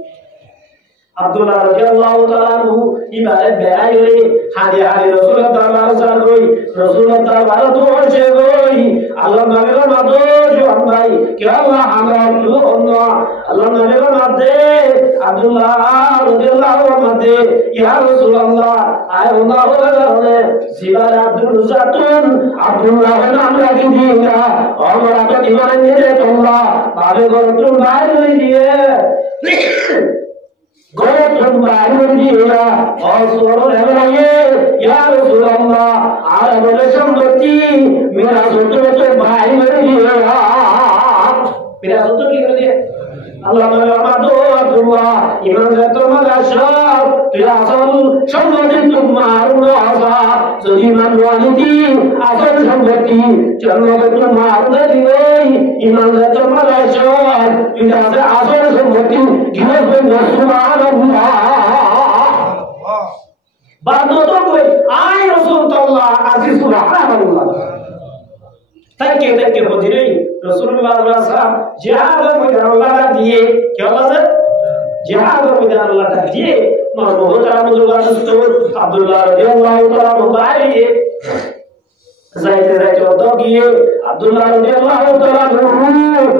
Abdullah radhiyallahu taala anhu ibare berai hore hadi Rasulullah darbar zaroi Rasulullah darbar doje goi Allah nabi Muhammad joan bhai ki Allah amra tu Allah Allah nabi Muhammad Abdullah radhiyallahu anhu ya Rasulullah ay Allah hore sibar Abdul Zatun Abdullah naam lagi dia amra ka diwan niye tolla babe gorotun bayar diye Gotun bayar dia, Rasulullah lagi, ya Rasulullah, Arab sambati, mera soto to bayar dia, mera soto kira dia, Allah Muhammad Abdullah, iman jatuh magasar, dia asal sambati tumaru asa, sediman waniti, asal sambati, jangan tumaru dia, iman jatuh magasar, dia asal sambati, gila benar subhanallah. Bantu tu kau, ay Rasulullah, aziz subhanallah. Thank you berdiri. Rasulullah SAW jihad में Allah दिए क्या बात है jihad में Allah दिए मगर बहुत रामदुल्लाह दोस्तों अब्दुल्लाह रज़ियल्लाहु ताला मुबारक जायद जायद तो किए अब्दुल्लाह रज़ियल्लाहु ताला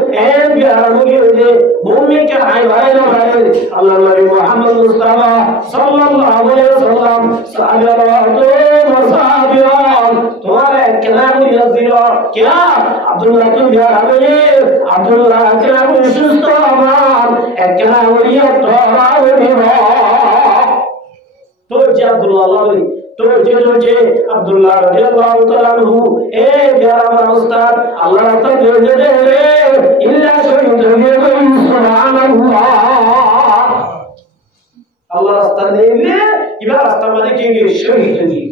ए प्यारा मुझे भूमि के हाय भाई ना भाई अल्लाह नबी मोहम्मद मुस्तफा सल्लल्लाहु अलैहि वसल्लम साहबो मसाबियान तुम्हारे किनारे यजीरा क्या अब्दुल्लाह तुम प्यारा मुझे अब्दुल्लाह क्या मुझे अमान एक किनारे ये तो अब्दुल्लाह तो जे अब्दुल्लाह रज़ियल्लाहु ताला अन्हु ए प्यारा मेरा उस्ताद अल्लाह तो दे रे इल्ला शहीद ये सुभानअल्लाह अल्लाह रास्ता दे इबा रास्ता माने के शहीद जी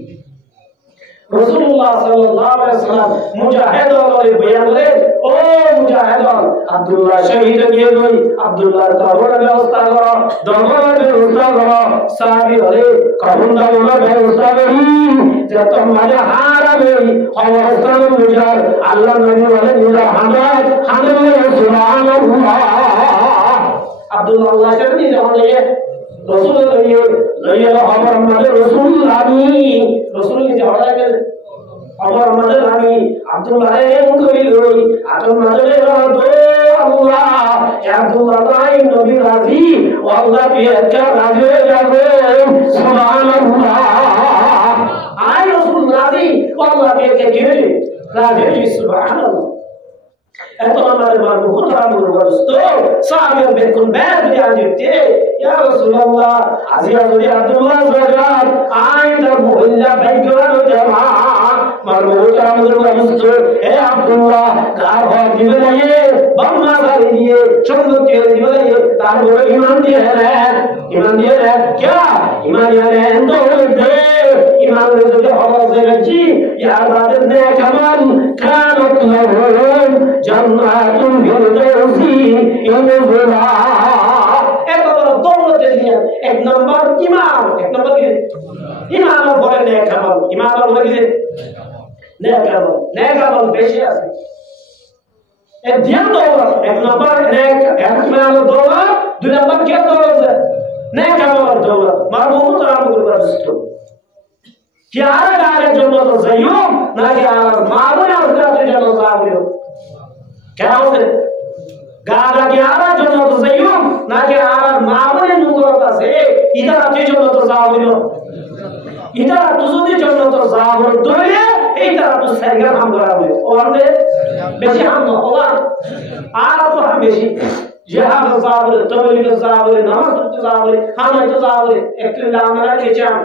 Rasulullah sallallahu alaihi wasallam mujahid wale bayan le o mujahid Abdullah shahid kiye goi Abdullah tabor le ustad gora dorbar le ustad gora sahabi wale kahunda wala le ustad hi jato maja hara le aw ustad mujahid Allah nabi wale nira hamad subhanallah Abdullah Allah shahid wale Rasulullah ये हमारा हमारे रसूल नामी रसूल की जवाड़ा के हमारा हमारे नामी अब्दुल्लाह उनको भी लोग अब्दुल्लाह ने दो अल्लाह अब्दुल्लाह नाई नबी राजी अल्लाह भी क्या राजी जावे सुभान अल्लाह आई रसूल राजी अल्लाह भी क्या गिरे राजी सुभान अल्लाह Itu hamaरे मानो खुदा मुर्वस्तो साबिर बिल्कुल बैठ गया जीते या रसूलुल्लाह अज़ीज़ अब्दुल्लाह ज़रात आइंदा मोहल्ला बैठा जमा मरमुता मुर्वस्तो ए अब्दुल्लाह कार हो दिवले बम्मा वाली दिए चंदो के दिवले तार वो ईमान दिए है क्या ईमान दिए है तो दे ईमान जो हवा से रजी या इबादत ने कमल कानत लहुम জান্নাতুল ফিরদাউসি ইনজুলা। এত বড় দৌলতের নিয়ে এক নম্বর ইমান, এক নম্বর কি ইমান বলে নেক আমল, ইমান বলে কি নেক আমল, নেক আমল বেশি আছে। এক ধ্যান দৌলত, এক নম্বর নেক ইমান দৌলত, দুই নম্বর কি দৌলত নেক আমল দৌলত। মারমুত আমল করতে কি আর গায়ের জন্য তো যাইও নাকি আর মারুন আখরাতের জন্য যাইও? কেন বলে গারা কি আর জন্য তো যাইও নাকি আর মারুনের নুগরত আছে ইদারাতের জন্য তো যাইও? ইদারাত যদি জন্য তো যাইও ধরে এইটা তো সাইগা হাম করা হবে ওরে বেশি হাম না ওলা আর তো হাম বেশি জিহাদ যাবে, তাবলীগ যাবে, নামাজ পড়তে যাবে, হানায় যাবে, একটু আমরা কেচাম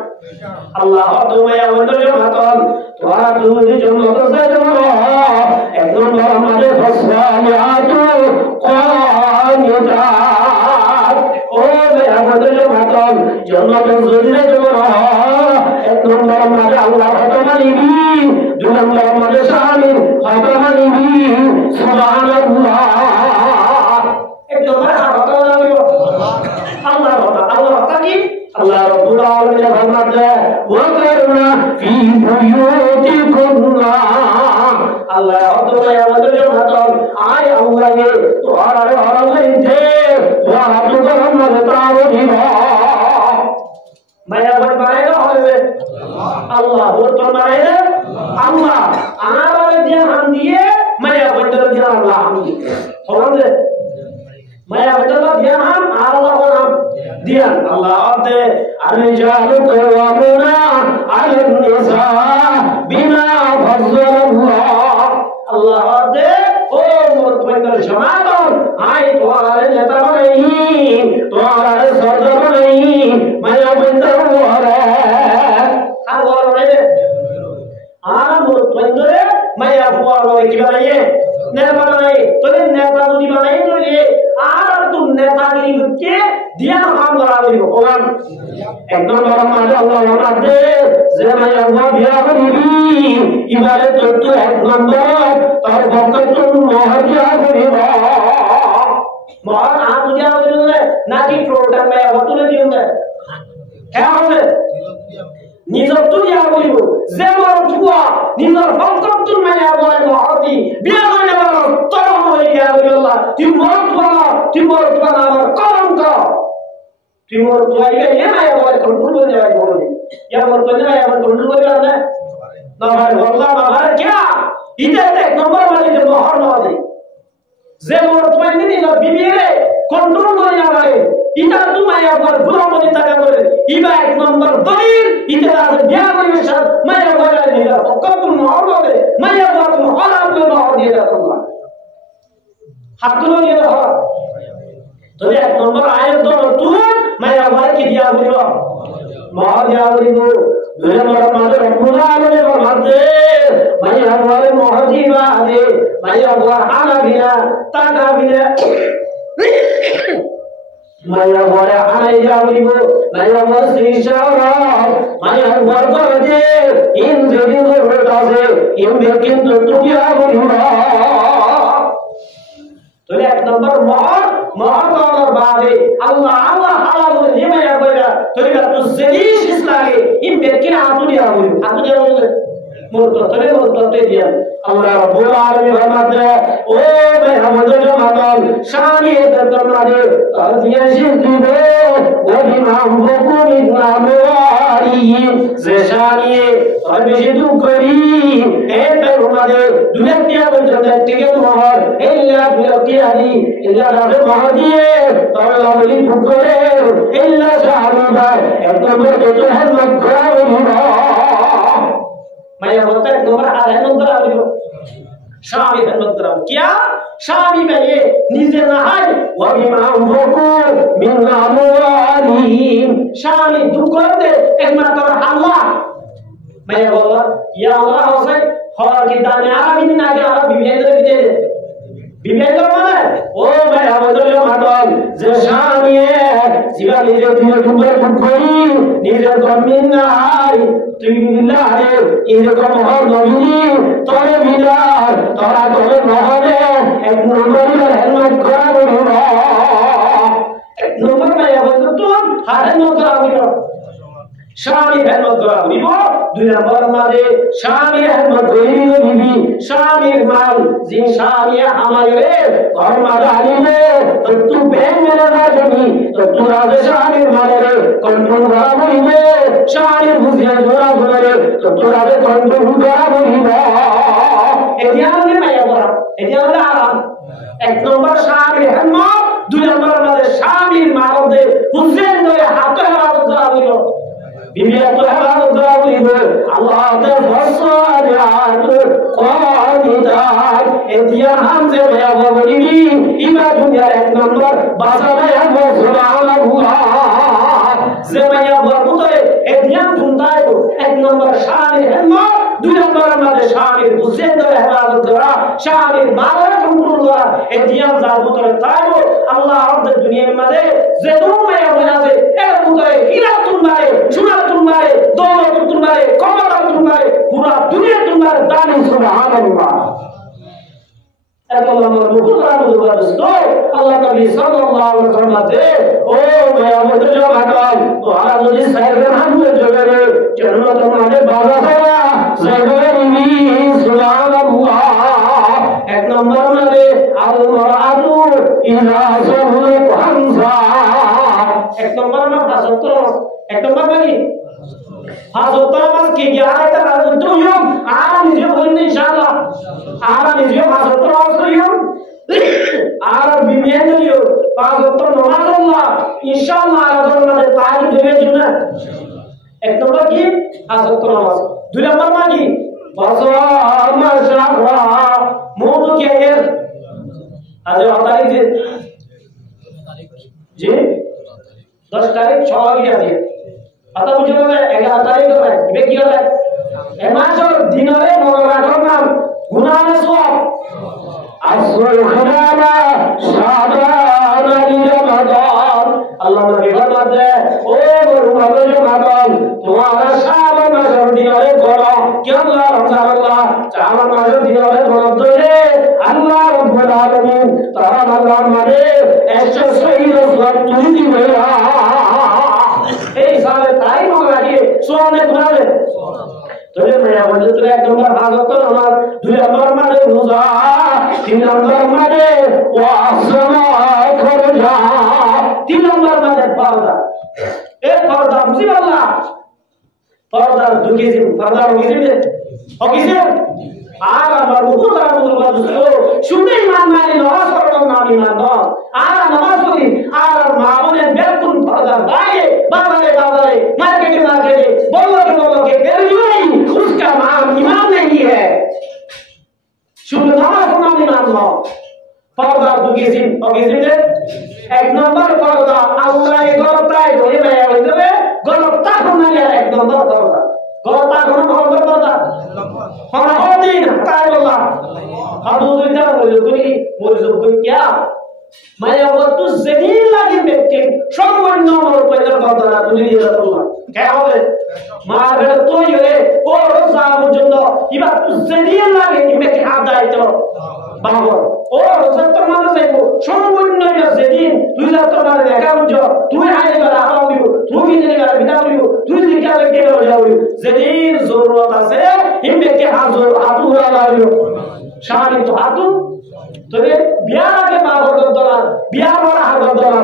আল্লাহ তুমি আমাদের জামাতন তোরা তুমি জন্নত যাইতো একদম আমাদের ফসলাতু কানিদাত ও আমাদের জামাতন জন্নত যাইতো একদম আমাদের আল্লাহ হতমা নিবি, দুই নম্বর আমাদের স্বামীর হতমা নিবি। সুবহানাল্লাহ। Allah Rabbul Alamin firmanda wa qarna fi buyutikunna Allah Ta'ala আমাদের জান্নাত আয় আল্লাহ তোরা হরাইতে ওয়া তুকরমত তাওহিদ মায়া বল বানাইলো হবে আল্লাহ ওর তো বানাইলে আল্লাহ আনারে দিয়ে হাম দিয়ে মায়া বল দিয়ে আল্লাহ হাম দিয়ে হবে মায়া বল দিয়ে হাম আল্লাহ নাম দিয়ান আল্লাহ আতে আরজালু কাওয়ামুনা আলান নিসা বিমা ফাযলাল্লাহ আল্লাহ আতে ও মোর পয়গার জামাত আই তোয়ারে নেতা বানাই তোয়ারে সরদার বানাই মায়া বন্দর ওরে আর বল রে আর মোর পয়গারে মায়া বুয়া বলে কি বানাইয়ে নেতা বানাই তোরে নেতা যদি বানাই তোরে আর তুই নেতাগিরিকে দিয়া হাম করা হইব ওমান একদম আমাদের আল্লাহ আমাদের যে মাই আল্লাহ বিয়া করিবি ইবারে তো এক নম্বর তার ভক্ত মহাজিয়া করিব মহান হাত দিয়া করিব নাকি প্রোগ্রাম মে হতুলে দিও না কে হবে নিজর তো দিয়া করিব যে মর তুয়া নিজর ভক্ত মানে আল্লাহ মহাজি বিয়া করে বড় তোর হই গিয়া আল্লাহ তুই মর তুয়া আমার কলঙ্ক Timur tua ini ya ayah boleh kontrol boleh ayah boleh. Yang bertanya ayah kontrol boleh mana? Nama Allah nama क्या? Itu एक nomor वाले जो mohon वाले. Zemur tua ini nak bibire kontrol boleh ayah. Itu tu ayah berbuat boleh tak boleh. Iba एक nomor dalil. Itu ada dia boleh misal. Ayah boleh dia. Kontrol mohon boleh. Ayah boleh mohon boleh mohon dia semua. Hatu dia dah. तो एक number आयत दो तू मैं हमारे की दिया बोलो मार दिया बोलो मेरे मारे रखूंगा मेरे मारते मैं हमारे मोहदी वादे मैं हमारा हाना बिना ताका बिना मैं हमारे हाना दिया बोलो मैं हमारे श्रीशारा मैं हमारे बरदे इन जगह को बेटा से इन बेकिन तो क्या बोलो तो एक नंबर मार Mahal baare Allah Allah halal ni me ya boya to ila to zelish islage im berkin atu dia bolu murto tole murto te dia Allah Rabbul Alamin rahmat o me hamader jamatal shani darmare tarbiya shidibo o imam bokuni namwari ze shani tarbiya shidu kari e tarmare dunyatia bajata tige mohar illa bilaqiyani illa rabe mahdiye tawla bali bukare illa shahada ekdam to hai makra मैं बोलता है number आ रहा है number आ रही हो शामी है number आ क्या शामी में ये नीचे ना है वो भी माम भोको मिन्ना मुआली शामी दुकर दे एक मात्र अल्लाह मैं बोला या अल्लाह होसे और की दाने आरा भी ना के आरा बिबेंद्र भी दे बिबेंद्र माने ओ मैं हमारे जो मातल जो शामी है जीवा नीचे दिए दुकर दुकरी नीचे कमिन्ना है তুইলারে এরকম হল নবী তোরে বিলার তোরা তোরে নহলে এক নম্বরে হেলমেট করা বলিব এক নম্বর মায়া বলতো তোর হেলমেট করা বলিব স্বামী হেলমেট করা বলিব দুই নম্বর মাঝে স্বামী হেলমেট করিব বিবি স্বামীর মাল যে স্বামী আমারে ঘর মাঝে আনিবে তো তুই ব্যাংক মেরে রাখবি তো তুই আজ স্বামীর মালের কন্ট্রোল করা বলিবে স্বামীর বুঝিয়ে ধরা ধরে তো তোর আজ কন্ট্রোল করা বলিব এটি আমাদের মায়া করা এটি আমাদের আরাম এক নম্বর স্বামীর হেলমেট দুই নম্বর মাঝে স্বামীর মালদের হুসেন ধরে হাতে হাত ধরা বলিব বিবি তো হেলাল করা বলিব আল্লাহ তে ফসয়াত কোয়ালিদার এদিয়া হামজে ভাইয়া বলিবি ইমা দুনিয়ার এক নম্বর বাজারে হবে সুবহানাল্লাহ যে ভাইয়া বলতে এদিয়া দুনটাই এক নম্বর শানের হেলমেট দুই নম্বর আমাদের শানের হুসেন ধরে হেলাল করা শানের মালের কন্ট্রোল করা এদিয়া যার ভিতরে তাইবো আল্লাহ আমাদের দুনিয়ার মধ্যে যে দুনিয়া হয়ে আছে এর ভিতরে হীরা তুলমারে সোনা তুলমারে দৌলত তুলমারে কমলা তুলমারে পুরা দুনিয়া তুলমারে দানি সুবহানাল্লাহ Allah Nabi sallallahu alaihi wasallam o maya mudjo bhagal to ara mujhe sahiban hamle jogare jannat mane baza hoya zagari subhanallah ek number mane al mar'atu idha zawlat hamza ek number ma fasotro ek number mane fasotro mas ki 11 ta razu yom aram je bholne inshallah aram je fasotro yom আর বিমিয়ে দিও পাঁচ ওয়াক্ত নামাজ আল্লাহ ইনশাআল্লাহ আল্লাহর নামে তাই দেবে জন্য এক নম্বর কি পাঁচ ওয়াক্ত নামাজ দুই নম্বর কি বাজার মাশাআল্লাহ মোদ কে এর আজ তারিখ জি 10 তারিখ 6 গিয়া দিয়ে আতা বুঝে না 11 তারিখ হয় ইবে কি হয় এ মাসের দিনরে মঙ্গলবার নাম গুনাহ সওয়াব আসল খানা সাবান রমাদান আল্লাহ নবী ফরমাতে ও রমাদান তোমার সাবান মাসের দিনে করো কি আল্লাহ রমজান সাবান মাসের দিনে করো দরে আল্লাহ রাব্বুল আলামিন তারা আল্লাহ মানে 100 রসুল তুমি দিবে এই সালে তাই মগাড়ি সোনে ঘুরাবে তোরে মেয়া বন্ধু তোরে এক নম্বর ভাগত আমার দুই নম্বর মানে রোজা তিন নম্বর মানে ওয়াসমা খরজা তিন নম্বর মানে পর্দা এই পর্দা বুঝিবাল্লাহ পর্দা দুকেজি পর্দা হগিছে আর আমার বহুত রামুল্লাহ শুনে ইমান মানে নামাজ পড়ো না ইমান না আর নামাজ পড়ি আর মা বলে বেকুন পর্দা বাইরে বাজারে মার্কেটে बोलोगे फिर नहीं उसका नाम ईमान नहीं है शुद्ध नामाज को नाम ईमान लो पर्दा दुगिजिम ओगिजिम एक नंबर पर्दा अल्लाह ये गलता है जो ये मैं बोलते हैं गलता होना है एक नंबर पर्दा गलता होना नंबर पर्दा हमारा होती ना काय बोला हम दूसरी तरह बोल क्या मैं वो तो जमीन लगी व्यक्ति সম্পূর্ণ নমর পয়দা কথা তুমি দিয়ে দাও কে হবে মার তো ইয়ে ও রোজা পর্যন্ত এবার তো জমিন লাগে ইবে কি আদায় তো বাবা ও রোজা তো মানে যাইবো সম্পূর্ণ জমিন তুই যা তো মানে দেখা বুঝো তুই আইলে গলা আওবি তুই দিলে গলা বিদাউলি তুই দিকে কে যাওই জমিন জরুরত আছে ইবে কি হাজর হাতু লাগাইও শানি তো হাতু তোরে বিয়ার আগে মা বলতলা বিয়ার বড় হাত বলতলা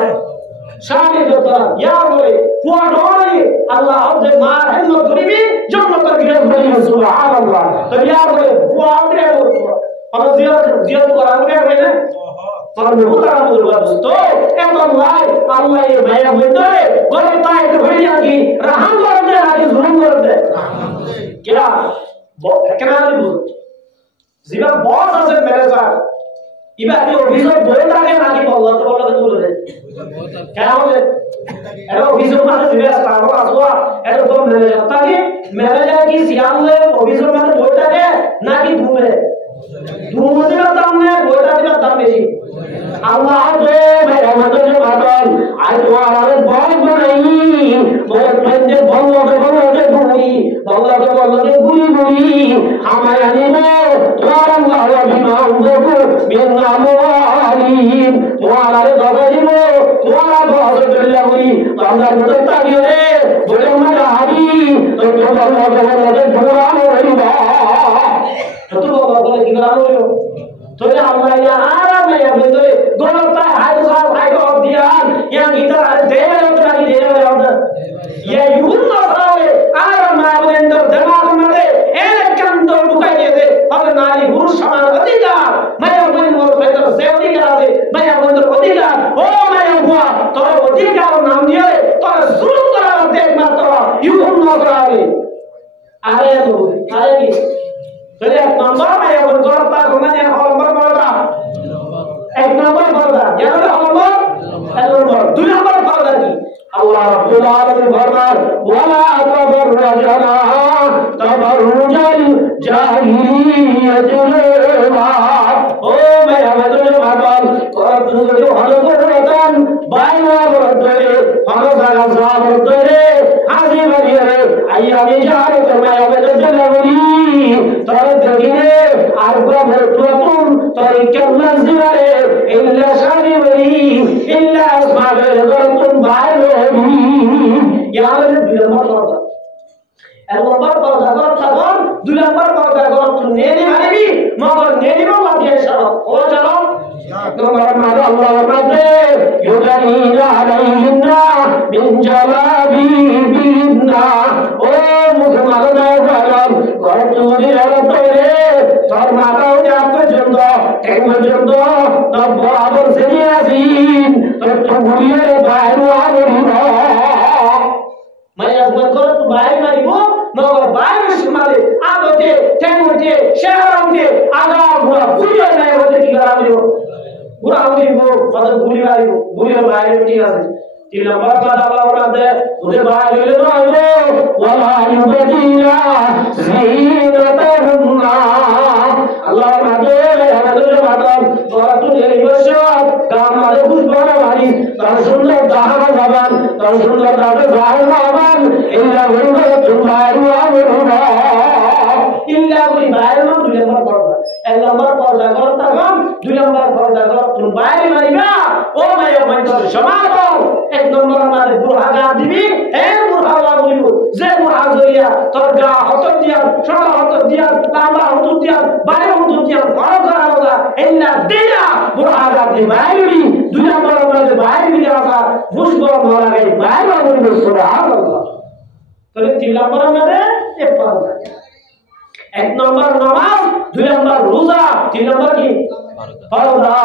শানি বলতলা ইয়া বলে পুয়া ডরে আল্লাহ যে মার হেলমত করিবি জান্নাতের গিয়ে বলি সুবহানাল্লাহ তো ইয়া বলে পুয়া ডরে বলতলা আর জিয়ারত করাবে না তোর মুতা বলবা দোস্ত এখন লাই আল্লাহ এই ভাইয়া বলতে বলে তাই তো হই যাকি রহম করতে আগে জুলুম করতে क्या কেনা দিব জিবা বস আছে ম্যানেজার ইবা কি অভিযোগ বলে থাকে নাকি বলতে বলে দে কেন হবে এর অভিযোগ মানে জিবা স্টারও আসবা এর তো ম্যানেজার থাকে ম্যানেজার কি সিয়ামলে অভিযোগ মানে বলে থাকে নাকি ধুবে ধুমতির দাম না বইটার দাম বেশি আল্লাহ যে মেহমানদের মাতন আজ ওয়ারে বল নাই বলতে বলতে বলতে গুলি আমায় আনিবে তোর আল্লাহ বিনা উযু বিনা হলো তোরে আল্লাহ ইয়া আরামে ইয়া বলে গোলতা হাইসা হাইগো দিয়ান ইয়া গীতা দেবে ওটাই দেবে ওটা ইয়া ইউনা সালে আরামা বলেন্দ্র দিমাগ মধ্যে এর কান্দ ঢুকাই দিয়ে হবে নারী পুরুষ সমান অধিকার মায়া বলেন্দ্র ভেতর সে অধিকার আছে মায়া বলেন্দ্র অধিকার ও মায়া বুয়া তোর অধিকার নাম দিয়ে তোর জুলুম করা দেখ মাত্র ইউনা করাবে আরে কি jadi এক নম্বর মায়া বলেন্দ্র গোলতা ঘুমানে নম্বর বলতা এক নম্বর বলতা ya নম্বর এক নম্বর দুই নম্বর বলতা কি আল্লাহ রাব্বুল আলামিন ফরমান ওয়ালা তাবাররাজনা তাবাররুজাল জাহিলিয়াতুল উলা ও মায়া বলেন্দ্র মাতাল কর দুজনে ভালো করতেন বাইনা বলতে ভালো জায়গা যাব বলতে হাজি বাড়িয়ে আইয়ামি জারে মায়া বলেন্দ্র লাগি তোর দেখিনে আর প্রভুতুম তরিকাল নজরে ইল্লা শারিবি ইল্লা আসমাবে গরতুম বাইরবি ইয়ালে দুই নম্বর কথা এক নম্বর কথা কথা দুই নম্বর কথা কথা নেনি মারিবি মগর নেনি বাবা দিয়ে সব ও চলো নম্বর মার আল্লাহ রাব্বে ইউদানিনা আলাইহিন্না মিন জালাবিবিনা ও মুসলমান ভাইরাম গরতুরি আলতরে তোর মাথাও যা পর্যন্ত এক পর্যন্ত তোর বরাবর সেনি আসিন তোর তো ঘুরিয়ে বাইরে আবরিব মায়া বকর তো বাইরে মারিব মগর বাইরে সুমালে আগতে টেঙ্গতে শেহরতে আগা ঘুরা ঘুরিয়ে নাই হতে কি করাবো ঘুরা হইব কত ঘুরি মারিব ঘুরিয়ে বাইরে ঠিক আছে তিন নম্বর কথা বলা দে ওদের বাইরে হইলে নয় ওয়ালা ইউবাদিনা জিনাতাহুন্না আল্লাহ আমাদের মাতাম তোরা তো এই বছর কামারে বুঝবানা ভাই তার সুন্দর দাহানা যাবান তার সুন্দর দাবে যাবান ইল্লা ওয়া তুমারু আমরুনা ইল্লা ওই বাইরে না দুই নম্বর পর্দা এক নম্বর পর্দা করতে গম দুই নম্বর পর্দা কর তুমি বাইরে মারিবা ও মায়া মন্তর সমাপন এক নম্বর আমাদের বুড়া দিবি এই বুড়া বলিব যে বুড়া জইয়া তোর গা হত দিয়া সরা হত দিয়া লাম্বা হত দিয়া বাইরে হত দিয়া বড় করা হলা ইল্লা দিয়া বুড়া দিবি বাইরে দুই নম্বর আমাদের বাইরে দিয়া বুঝবো মারা গই বাইরে বলিব সুবহানাল্লাহ তাহলে তিন নম্বর আমাদের এক পর্দা এক নম্বর নামাজ দুই নম্বর রোজা তিন নম্বর কি পর্দা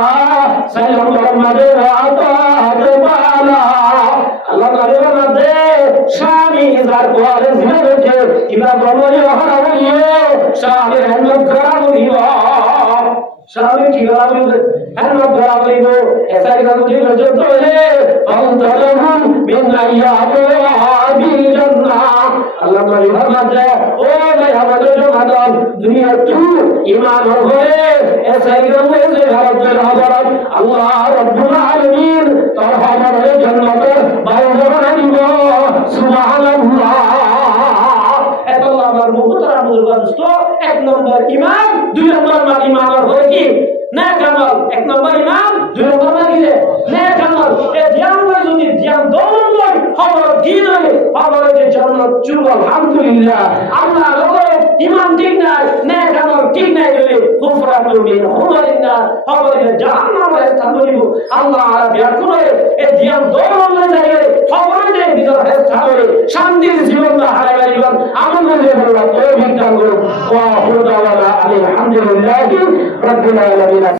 চার নম্বর আমাদের আতাতে বালা আল্লাহ তাআলা মধ্যে স্বামী যার কোয়ারে জিনেছে ইমা বললে হারাইও স্বামী রহমত করা বলিও স্বামী কি বলবে রহমত করা বলিব এসাই গালি নজর তোলে অন্তরহুম মিন আইয়াতি বিল জান্নাহ আল্লাহ তাআলা মধ্যে ও ভাই আমাদের জমাদার দুনিয়া তু ঈমান করে এসাই গালি যে ভারতের হযরত আল্লাহ রাব্বুল আলামিন তার হযরতের জান্নাতের বাইরে বানাইব সুবহানাল্লাহ এত আমার মুহতারাম মুরবাদস্ত এক নম্বর ঈমান দুই নম্বর মান ঈমানের হয় কি না কামাল এক নম্বর ঈমান দুই নম্বর মান কি না কামাল এ ধ্যান যদি ধ্যান দৌড় হয় খবর দিন হবে খবর যে জান্নাত চুল আলহামদুলিল্লাহ আল্লাহ লোকে ঈমান ঠিক নাই না কামাল ঠিক নাই বলে কুফরাতুল মিন হুমারিনা খবর যে জাহান্নামে স্থান দিব আল্লাহ আর বিয়ার করে এ ধ্যান দৌড় হয়ে যায় খবর যে ভিতর স্থান হবে শান্তির জীবন হারাইবার জীবন আমাদের বলা তৌফিক দান করুন ওয়া হুদাওয়ালা আলহামদুলিল্লাহি রাব্বিল আলামিন।